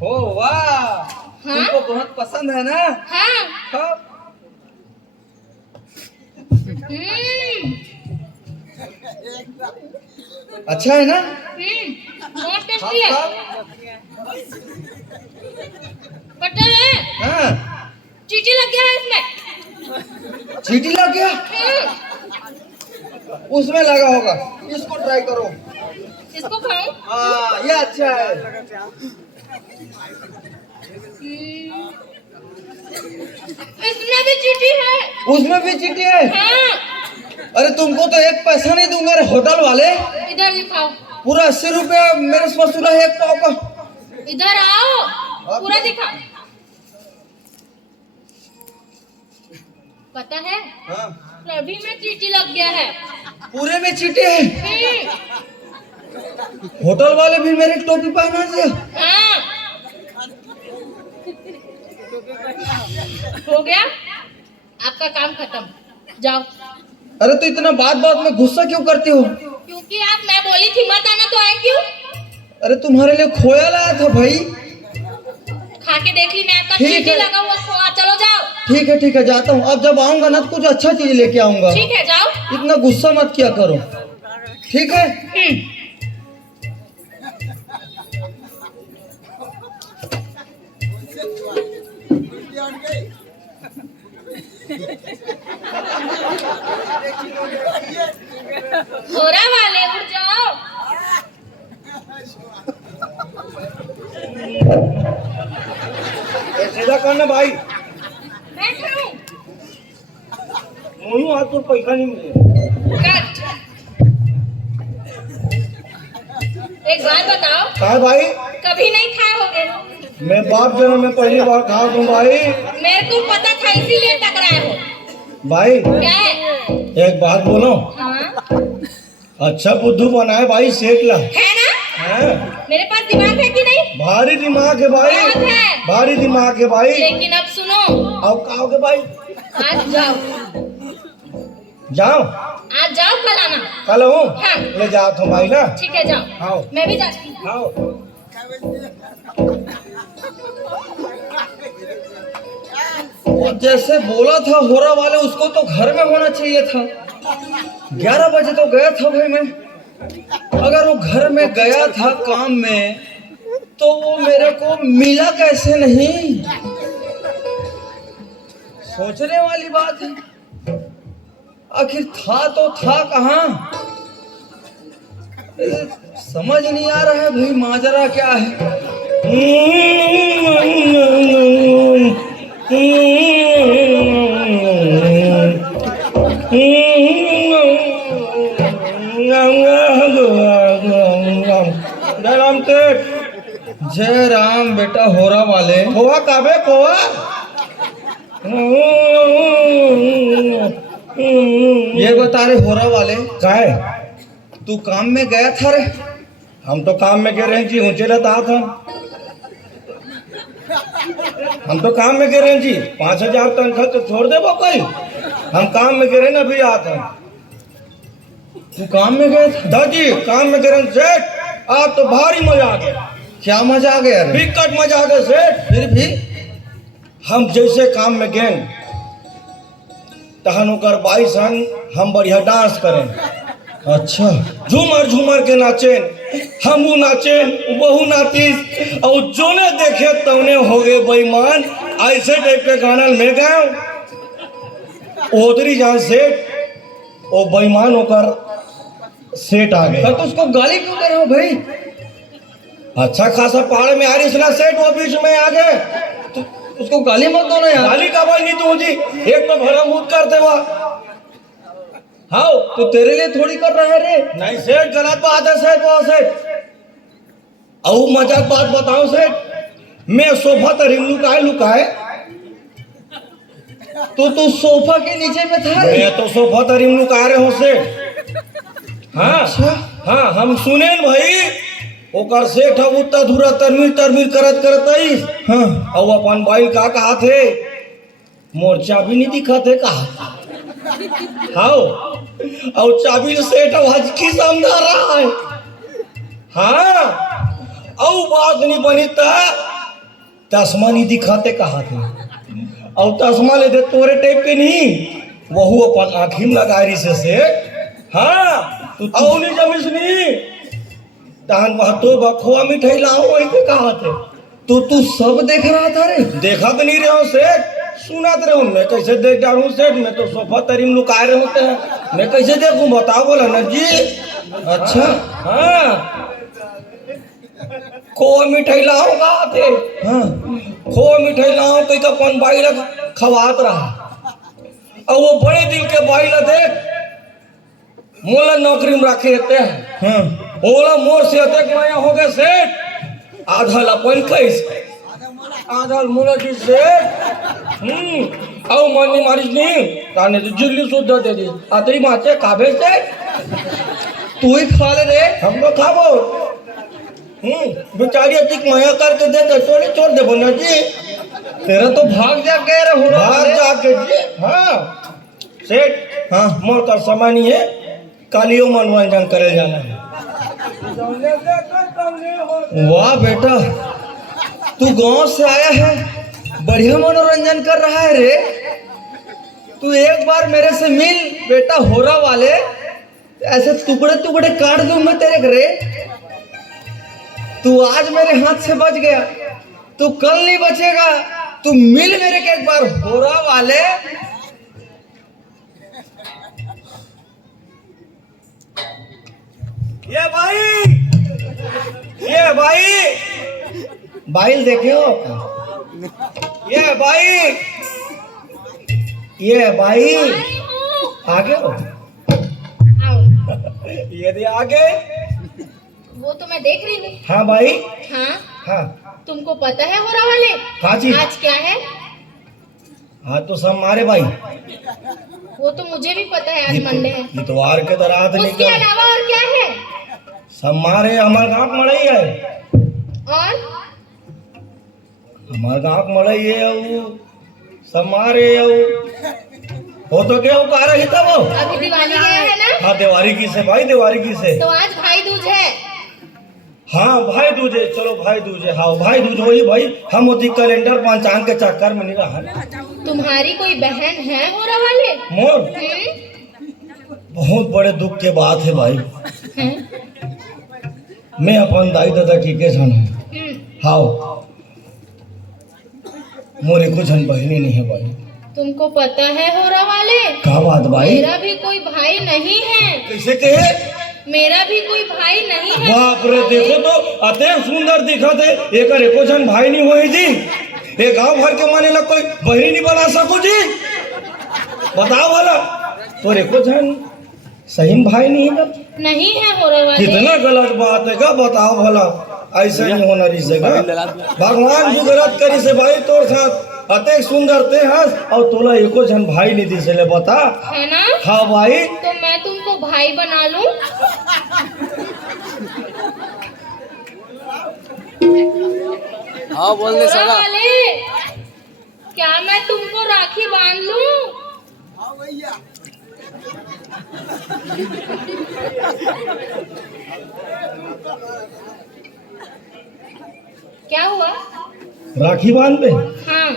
हो वाह, हाँ? तुमको बहुत पसंद है ना? हाँ। हाँ। अच्छा है ना? बहुत टेस्टी है। पता है, हाँ। चींटी लग गया है इसमें। चींटी लग गया? उसमें लगा होगा, इसको ट्राई करो। इसको खाऊं? हाँ ये अच्छा है। इसमें भी चीटी है। उसमें भी चीटी है? हाँ। अरे तुमको तो एक पैसा नहीं दूंगा रे होटल वाले। इधर दिखाओ। पूरा 80 रुपया मेरे से वसूला है एक पाव का। इधर आओ, पूरा दिखाओ। पता है हाँ। सभी में चीटी लग गया है। पूरे में चीटी है? हम्म। होटल वाले भी मेरे टोपी पहना दिया। हाँ। हो गया आपका काम खत्म, जाओ। अरे तो इतना बात बात में गुस्सा क्यों करती हो? क्योंकि आप मैं बोली थी मत आना तो आए क्यों? अरे तुम्हारे लिए खोया लाया था भाई। खा के देख ली मैं, आपका ठीक चीटी है। लगा हुआ खोआ। चलो जाओ। ठीक है जाता हूँ। अब जब आऊंगा ना तो कुछ अच्छा चीज लेके आऊंगा। ठीक है जाओ। इतना गुस्सा मत किया करो, ठीक है? घोड़ा वाले उड़ जाओ। सीधा करना भाई। मैं खाऊं? मोनू आज तो पैसा नहीं मिले। कट। एक बात बताओ, कहा भाई? कभी नहीं खाए होगे? मैं बाप जन्म में पहली बार खा दूं भाई। मेरे को पता था इसीलिए टकराए हो। भाई क्या है? एक बात बोलो, हाँ? अच्छा बुद्धू बनाए भाई, सेठ ला है ना? है। मेरे पास दिमाग है कि नहीं? भारी दिमाग है भाई, बहुत है। भारी दिमाग है भाई। लेकिन अब सुनो, अब कहोगे भाई? आज जाओ। जाओ, आज जाओ, कल आना। कल हूँ। हाँ। ले जाओ तुम भाई ना। ठीक है जाओ। आओ। मैं भी जाती हूँ। आओ। जैसे बोला था होरा वाले, उसको तो घर में होना चाहिए था। 11 बजे तो गया था भाई मैं। अगर वो घर में गया था काम में तो वो मेरे को मिला कैसे नहीं? सोचने वाली बात है। आखिर था तो था कहाँ? समझ नहीं आ रहा है भाई माजरा क्या है। राम सेठ। जय राम बेटा होरा वाले। खोआ काबे खोआ। ये बता रे होरा वाले, काहे? तू काम में गया था रे? हम तो काम में गे रहे जी, ऊंचे रहता था। हम तो काम में गे रहे जी, 5000 तनख्वाह तो छोड़ दे वो कोई। हम काम में गे रहे ना अभी आता। तू काम में गया था? दादी काम में गे रहे सेठ। आज तो भारी मजा आ गया। क्या मजा आ गया रे? बिकट मजा आ गया सेठ। फिर भी हम जैसे काम में गए तहन ओकर बाईस हम बढ़िया डांस करें। अच्छा, झूमर झूमर के नाचेन, हमू नाचेन, बहु नाचिस, और जोने देखे तौने हो गए बेईमान। ऐसे टाइप के गाना में गाओ। ओदरी जान सेठ ओ बेईमान होकर सेठ आ गए। तो उसको गाली क्यों दे रहे हो भाई? अच्छा खासा पहाड़ में आ रही ना सेठ, वो बीच में आ गए। तो उसको गाली मत दो ना यार। गाली का भाई नहीं तू जी, एक तो भरा मुद करते हुआ। हाँ तो तेरे लिए थोड़ी कर रहा है रे। नहीं सेठ, गलत बात है सेठ। वो सेठ और मजाक बात बताओ सेठ, मैं सोफा तरीम लुकाए लुकाए। तो तू सोफा के नीचे में था रे? मैं तो सोफा तरीम लुका रहे हो सेठ। हाँ अच्छा। हाँ, हम सुने भाई ओकर सेठ अब उतना धुरा तरमीर तरमीर करत करत आई। हाँ। और अपन बाइल का कहा थे, मोर चाबी नहीं दिखा थे कहा। हाँ और चाबी सेठ आज की समझा रहा है। हाँ और बात नहीं बनी था, तस्मा नहीं दिखाते कहा थे। और तस्मा ले दे तोरे टाइप के नहीं, वहू अपन आँखी में लगा रही से सेठ। हाँ और नहीं जमीस नहीं तहन बहतो बखुआ मिठाई लाओ वही पे कहा थे। तो तू सब देख रहा था रे? देखा तो नहीं रहे हो सेठ, सुना तो रहे हो। मैं कैसे देख डालू सेठ, मैं तो सोफा तरीम लुका रहे होते हैं, मैं कैसे देखूं बताओ बोला ना जी। अच्छा। हाँ खोआ मिठाई लाओ कहा थे। हाँ। खोआ मिठाई लाओ तो का अपन बाई ला खवात रहा और वो बड़े दिल के बाई ला देख मोला नौकरी में रखे हेते हाँ ओला मोर से अतक माया हो गए सेठ आधा अपन कैसे आधा मोला जी सेठ औ मनी मारिस नहीं ताने तो जिल्ली सुद्धा दे दी अतरी माचे काबे से तू ही खा ले रे। हम लोग खाबो बेचारी अतिक माया करके दे तो चोरी छोड़ दे बोना जी तेरा तो भाग जा कह रहे हो बाहर जाके जी हाँ सेठ हाँ मोर का समय नहीं है कालियो मनोरंजन करे जाना है वाह बेटा तू गांव से आया है बढ़िया मनोरंजन कर रहा है रे। तू एक बार मेरे से मिल बेटा होरा वाले ऐसे टुकड़े टुकड़े काट दूंगा तेरे रे। तू आज मेरे हाथ से बच गया तू कल नहीं बचेगा। तू मिल मेरे के एक बार होरा वाले। ये भाई बाइल देखे हो ये भाई आगे हो आओ। ये दे आगे वो तो मैं देख रही हूँ। हाँ भाई हाँ हाँ तुमको पता है हो रहा वाले हाँ जी आज क्या है? हाँ तो सब मारे भाई वो तो मुझे भी पता है आज मंडे है। इतवार के दरात उसके निकल अलावा और क्या है? सब मारे हमारे गाँव मड़ई है और हमारे गाँव मड़ई है वो सब मारे वो तो क्या कह रही था वो अभी दिवाली गया है ना? हाँ दिवाली की से भाई दिवाली की से तो आज भाई दूज है। हाँ भाई दूजे चलो भाई दूजे हाँ भाई दूज वही भाई हम उसी कैलेंडर पंचांग के चक्कर में नहीं रहा। तुम्हारी कोई बहन है हो रहा वाले? मोर बहुत बड़े दुख के बात है भाई मैं अपन दाई दादा की के सन हूँ हाँ मोरे कुछ बहनी नहीं है भाई। तुमको पता है हो रहा वाले क्या बात भाई मेरा भी कोई भाई नहीं है। कैसे कहे मेरा भी कोई भाई नहीं है। बाप रे देखो तो अते सुंदर दिखा थे एक एको जन भाई नहीं हुई जी ये गांव भर के माने लग कोई बहनी नहीं बना सको जी बताओ वाला तो एको जन सही में भाई नहीं है नहीं है हो रहा वाले। कितना गलत बात है का बताओ भला ऐसे नहीं होना रही से भगवान भी गलत करी से भाई तोर साथ अते सुंदर ते हंस और तोला एको जन भाई नहीं दिसे ले बता है ना? हाँ भाई तो मैं तुमको भाई बना लूं? हाँ बोल दे हो रहा सगा वाले क्या मैं तुमको राखी बांध लूं? क्या हुआ? राखी बांध दे हाँ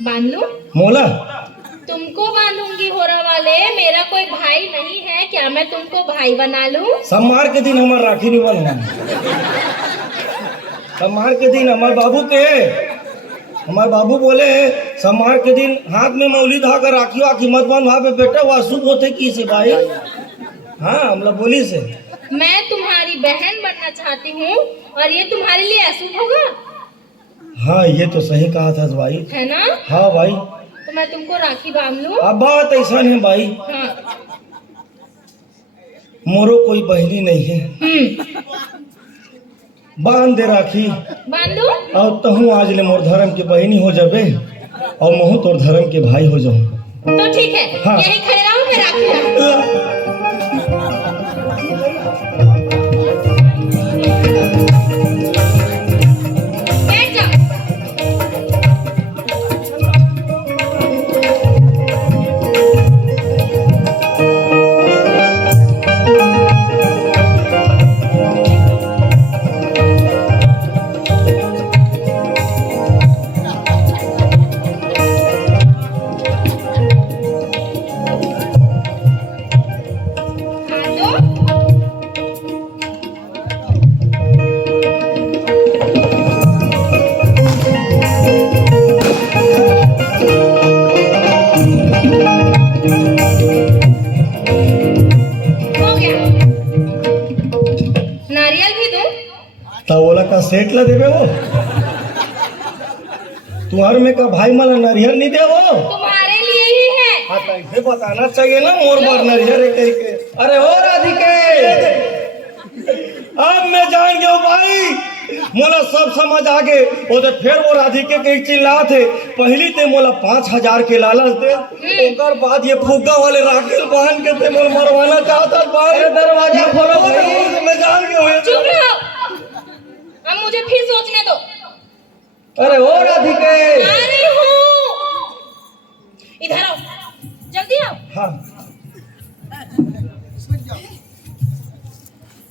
बांध लूं? मोला तुमको बांधूंगी हो रहा वाले। मेरा कोई भाई नहीं है क्या मैं तुमको भाई बना लूं? सम्मार के दिन हमार राखी नहीं बनना सम्मार के दिन हमारे बाबू के हमारे बाबू बोले सम्मार के दिन हाथ में मौली धाकर राखी वाखी मत बंधवा पे बेटा वो अशुभ होते की से भाई। हाँ हम लोग बोली से मैं तुम्हारी बहन बनना चाहती हूँ और ये तुम्हारे लिए अशुभ होगा हाँ ये तो सही कहा था भाई। है ना? हाँ भाई तो मैं तुमको राखी बांध लूं? अब बात ऐसा है भाई हाँ मोरो कोई बहनी नहीं है बांध दे राखी बांध दूं? और तहू आज ले मोर धर्म के बहनी हो जाबे और महू तोर धर्म के भाई हो जाऊं तो ठीक है हाँ। यही खड़े रहो मैं राखी बांध- बैठ जाओ। तो बोला का सेट ला देवे वो तुम्हारे में का भाई मला नरियर नहीं दे वो। तुम्हारे लिए ही है। हाँ तो ऐसे बताना चाहिए ना, मोर बार नरियर है कह के। अरे ओ राधिके, अब मैं जान गया भाई, मोला सब समझ आ गए। वो तो फिर वो राधिके के चिल्ला थे, पहली ते मोला 5,000 के लालच दे, ओकर बाद ये फुग्गा वाले राकेल बांध के ते मोला मरवाना चाहता भाई। दरवाजा खोलो भाई। मैं जान गया। चुप रहो, अब मुझे फिर सोचने दो। अरे ओ राधिके, आ रही हूँ, इधर आओ, जल्दी आओ। हाँ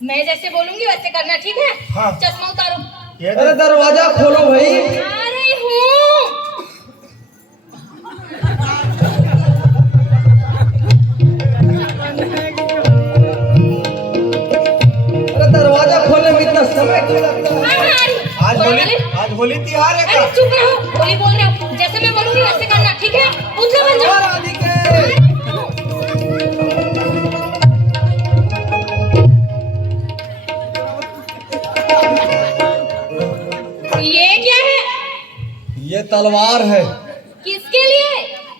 मैं जैसे बोलूंगी वैसे करना, ठीक है? हाँ। चश्मा उतारो। ये अरे दरवाजा खोलो भाई। आ रही हूँ। अरे दरवाजा खोलने में इतना समय क्यों लगता है? हाँ, हाँ, आ रही। आज बोलो होली, वाले। आज होली त्योहार है अरे का? चुप रहो, होली बोल रहे हो, जैसे मैं बोलूंगी वैसे करना, ठीक है? उठो बन ओ जाओ। राधिके, ये क्या है? ये तलवार है। किसके लिए?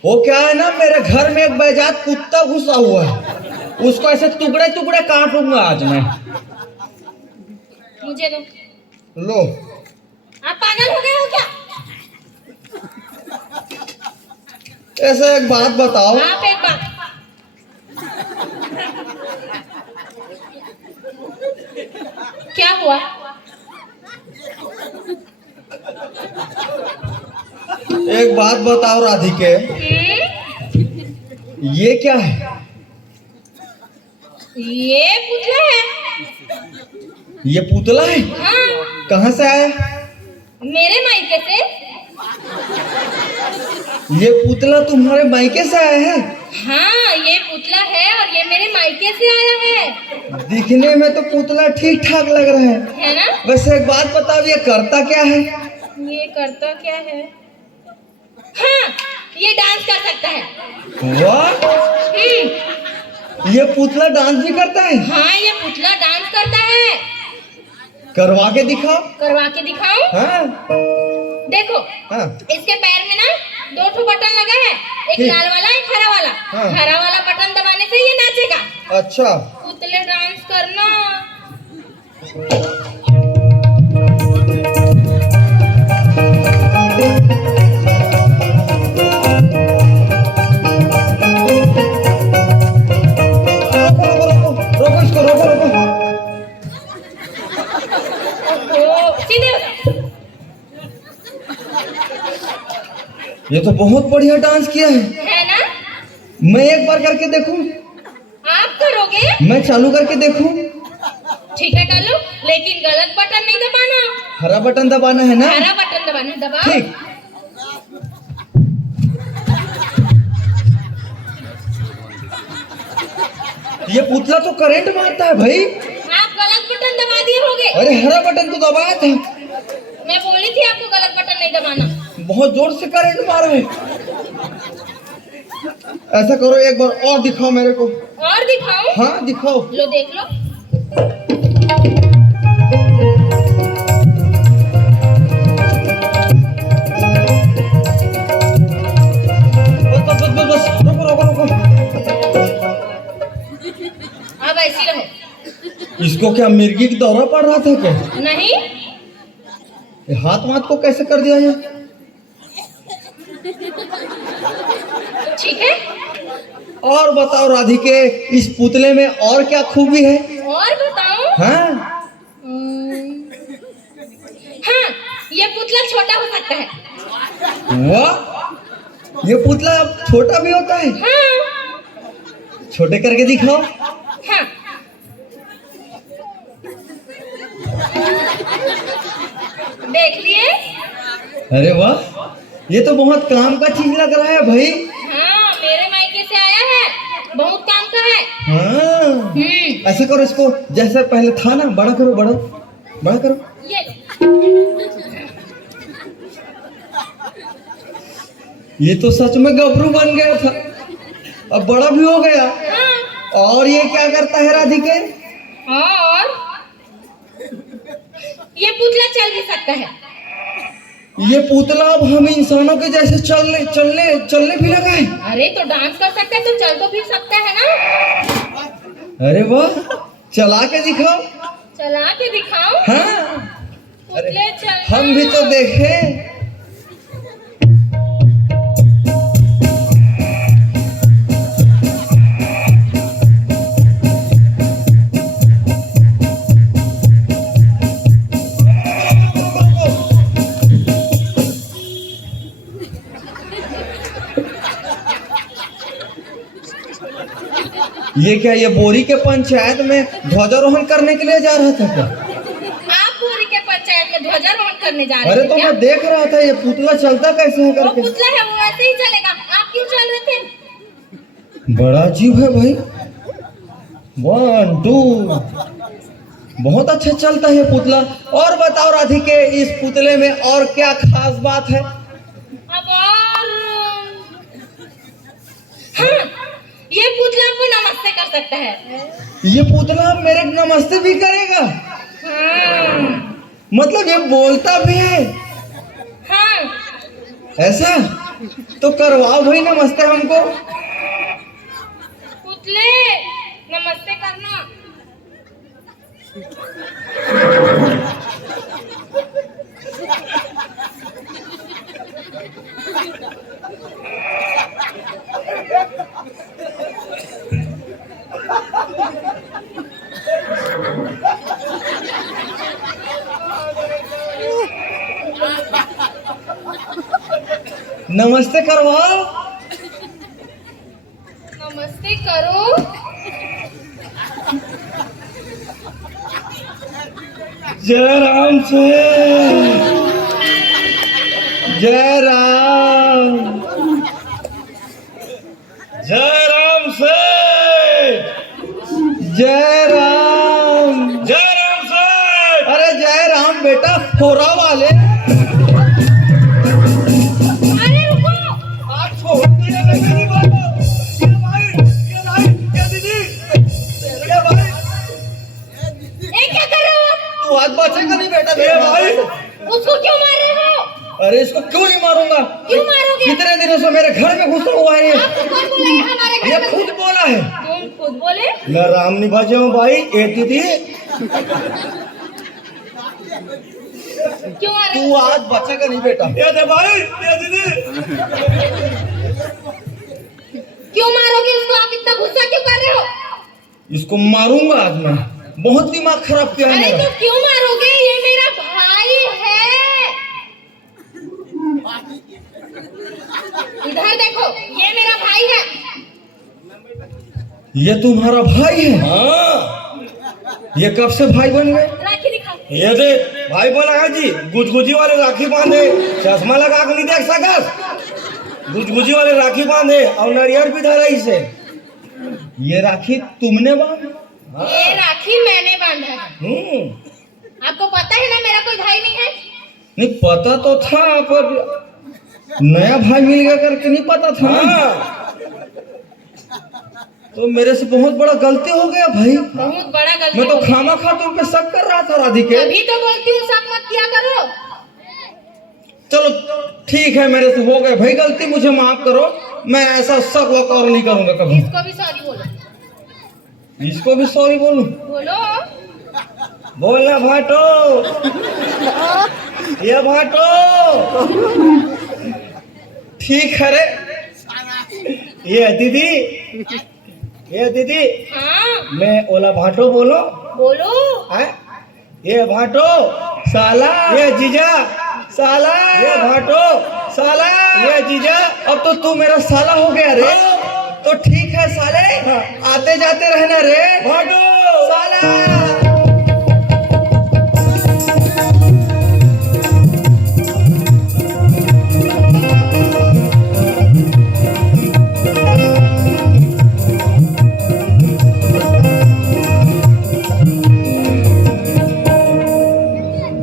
वो क्या है ना, मेरे घर में एक बेजात कुत्ता घुसा हुआ है, उसको ऐसे टुकड़े टुकड़े काटूंगा आज मैं। मुझे दो। लो। आप पागल हो गए हो क्या? ऐसे एक बात बताओ, आप एक बात, क्या हुआ? एक बात बताओ राधिके, ये क्या है? ये पुतला है। ये पुतला है? हाँ, कहाँ से आया? मेरे मायके से। ये पुतला तुम्हारे मायके से आया है? हाँ, ये पुतला है और ये मेरे मायके से आया है। दिखने में तो पुतला ठीक ठाक लग रहा है। है ना? वैसे एक बात बताओ, ये करता क्या है? ये करता क्या है? हाँ, ये डांस कर सकता है। वाह, ये पुतला डांस भी करता है? हाँ, ये पुतला डांस करता है। करवा के दिखाओ। करवा के दिखाऊं? हाँ देखो, हाँ। इसके पैर में ना 2 ठो बटन लगा है, एक ठीक। लाल वाला, एक हरा वाला। हाँ। हरा वाला बटन दबाने से ये नाचेगा। अच्छा, पुतले डांस करना। रोको इसको, रोको रोको। ओहो, सीधे हो जाओ। ये तो बहुत बढ़िया डांस किया है। है ना? मैं एक बार करके देखूं? आप करोगे? मैं चालू करके देखूं? ठीक है, कर लो, लेकिन गलत बटन नहीं दबाना। हरा बटन दबाना है ना? हरा बटन दबाना, दबाओ। ठीक। ये पुतला तो करंट मारता है भाई। आप गलत बटन दबा दिए होगे। अरे हरा बटन तो दबाया था। मैं बोली थी आपको गलत बटन नहीं दबाना। बहुत जोर से करंट मार रहा है। ऐसा करो, एक बार और दिखाओ मेरे को। और दिखाऊं? हाँ दिखाओ। लो, देख लो। बस बस बस बस, रुको रुको रुको। अब ऐसी रहो। इसको क्या मिर्गी की दौरा पड़ रहा था क्या? नहीं, ये हाथ वाथ को कैसे कर दिया ये? ठीक है। और बताओ राधिके, इस पुतले में और क्या खूबी है? और बताऊं? हाँ, हाँ, ये पुतला छोटा हो सकता है। वाह, ये पुतला अब छोटा भी होता है? हाँ, छोटे करके दिखाओ। हाँ। देख लिए? अरे वाह, ये तो बहुत काम का चीज लग रहा है भाई। हाँ, मेरे मायके से आया है, बहुत काम का है। हाँ, हम्म, ऐसा करो, इसको जैसे पहले था ना, बड़ा करो, बड़ा बड़ा करो। ये लो। ये तो सच में गबरू बन गया था, अब बड़ा भी हो गया। हाँ, और ये क्या करता है राधिके? और ये पुतला चल भी सकता है। ये पुतला अब हम इंसानों के जैसे चलने भी लगा है। अरे तो डांस कर सकता है तो चल तो फिर सकता है ना। अरे वाह, चला के दिखाओ। चला के दिखाओ। हाँ, पुतले चल। हम भी तो देखें। ये क्या, ये बोरी के पंचायत में ध्वजारोहण करने के लिए जा रहा था क्या? आप पूरी के पंचायत में ध्वजारोहण करने जा रहे अरे थे तो क्या? मैं देख रहा था ये पुतला चलता कैसे है वो करके। पुतला है, वो ऐसे ही चलेगा। आप क्यों चल रहे थे? बड़ा अजीब है भाई। 1 2, बहुत अच्छा चलता है ये पुतला। और बताओ राधिके, इस पुतले में और क्या खास बात है? अब और हाँ, ये पुतला आपको नमस्ते कर सकता है। ये पुतला मेरे नमस्ते भी करेगा? हाँ। मतलब ये बोलता भी है? हाँ। ऐसा तो करवाओ भाई नमस्ते हमको। पुतले नमस्ते करना। नमस्ते करवाओ। नमस्ते करो। जय राम से। जय राम। जय राम से। जय राम। जय राम से। अरे जय राम बेटा, फोरा वाले। अरे रुको। आप छोड़ दिया मेरी बात। ये भाई, ये भाई, ये दीदी, ये भाई। ये क्या कर रहे हो आप? तू हाथ बचेगा नहीं बेटा। ये भाई, उसको क्यों मार रहे हो? अरे इसको क्यों नहीं मारूंगा? क्यों मारोगे? कितने दिनों से मेरे घर में घुसा हुआ है ये। आपको कौन बोला ये हमारे घर ये में? खुद बोला है। तुम खुद बोले? मैं राम निभाजे हूँ भाई। ए दीदी, क्यों आ रहे तू आज बचेगा नहीं बेटा। ये दे भाई, ये दीदी। क्यों मारोगे उसको? आप इतना गुस्सा क्यों कर रहे हो? इसको मारूंगा आज मैं। बहुत दिमाग खराब किया है अरे मेरा। तो क्यों मारोगे? ये मेरा भाई है। इधर देखो, ये मेरा भाई है। ये तुम्हारा भाई है? हाँ, ये कब से भाई बन गए? राखी दिखाओ। ये दे भाई बोला जी, गुजगुजी वाले राखी बांधे, चश्मा लगा के नहीं देख सकस। गुजगुजी वाले राखी बांधे और नारियल भी धरा इसे। ये राखी तुमने बांधी? ये राखी मैंने बांधा है। आपको पता है ना मेरा कोई भाई नहीं है। नहीं पता तो था, पर नया भाई मिल गया करके नहीं पता था ना। हाँ, तो मेरे से बहुत बड़ा गलती हो गया भाई। बहुत बड़ा गलती मैं तो हो गई। खामा खा तुम पे शक कर रहा था राधिके। अभी तो बोलती हूँ शक मत किया करो। चलो ठीक है, मेरे से हो गए भाई गलती, मुझे माफ करो। मैं ऐसा शक वक और नहीं करूंगा कभी। इसको भी सॉरी बोलो। इसको भी सॉरी बोलूं? बोलो। बोलना भाटो। ये भाटो। ठीक है रे। ये दीदी, ये दीदी, हाँ मैं ओला भाटो बोलो। बोलो। है? ये भाटो साला। ये जीजा साला। ये भाटो साला। ये जीजा। अब तो तू मेरा साला हो गया रे। तो ठीक है साले, आते जाते रहना रे। भाटो साला।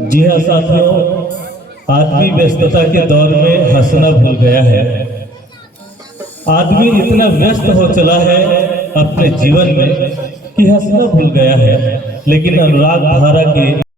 जी हाँ साथियों, आदमी व्यस्तता के दौर में हंसना भूल गया है। आदमी इतना व्यस्त हो चला है अपने जीवन में कि हंसना भूल गया है। लेकिन अनुराग धारा के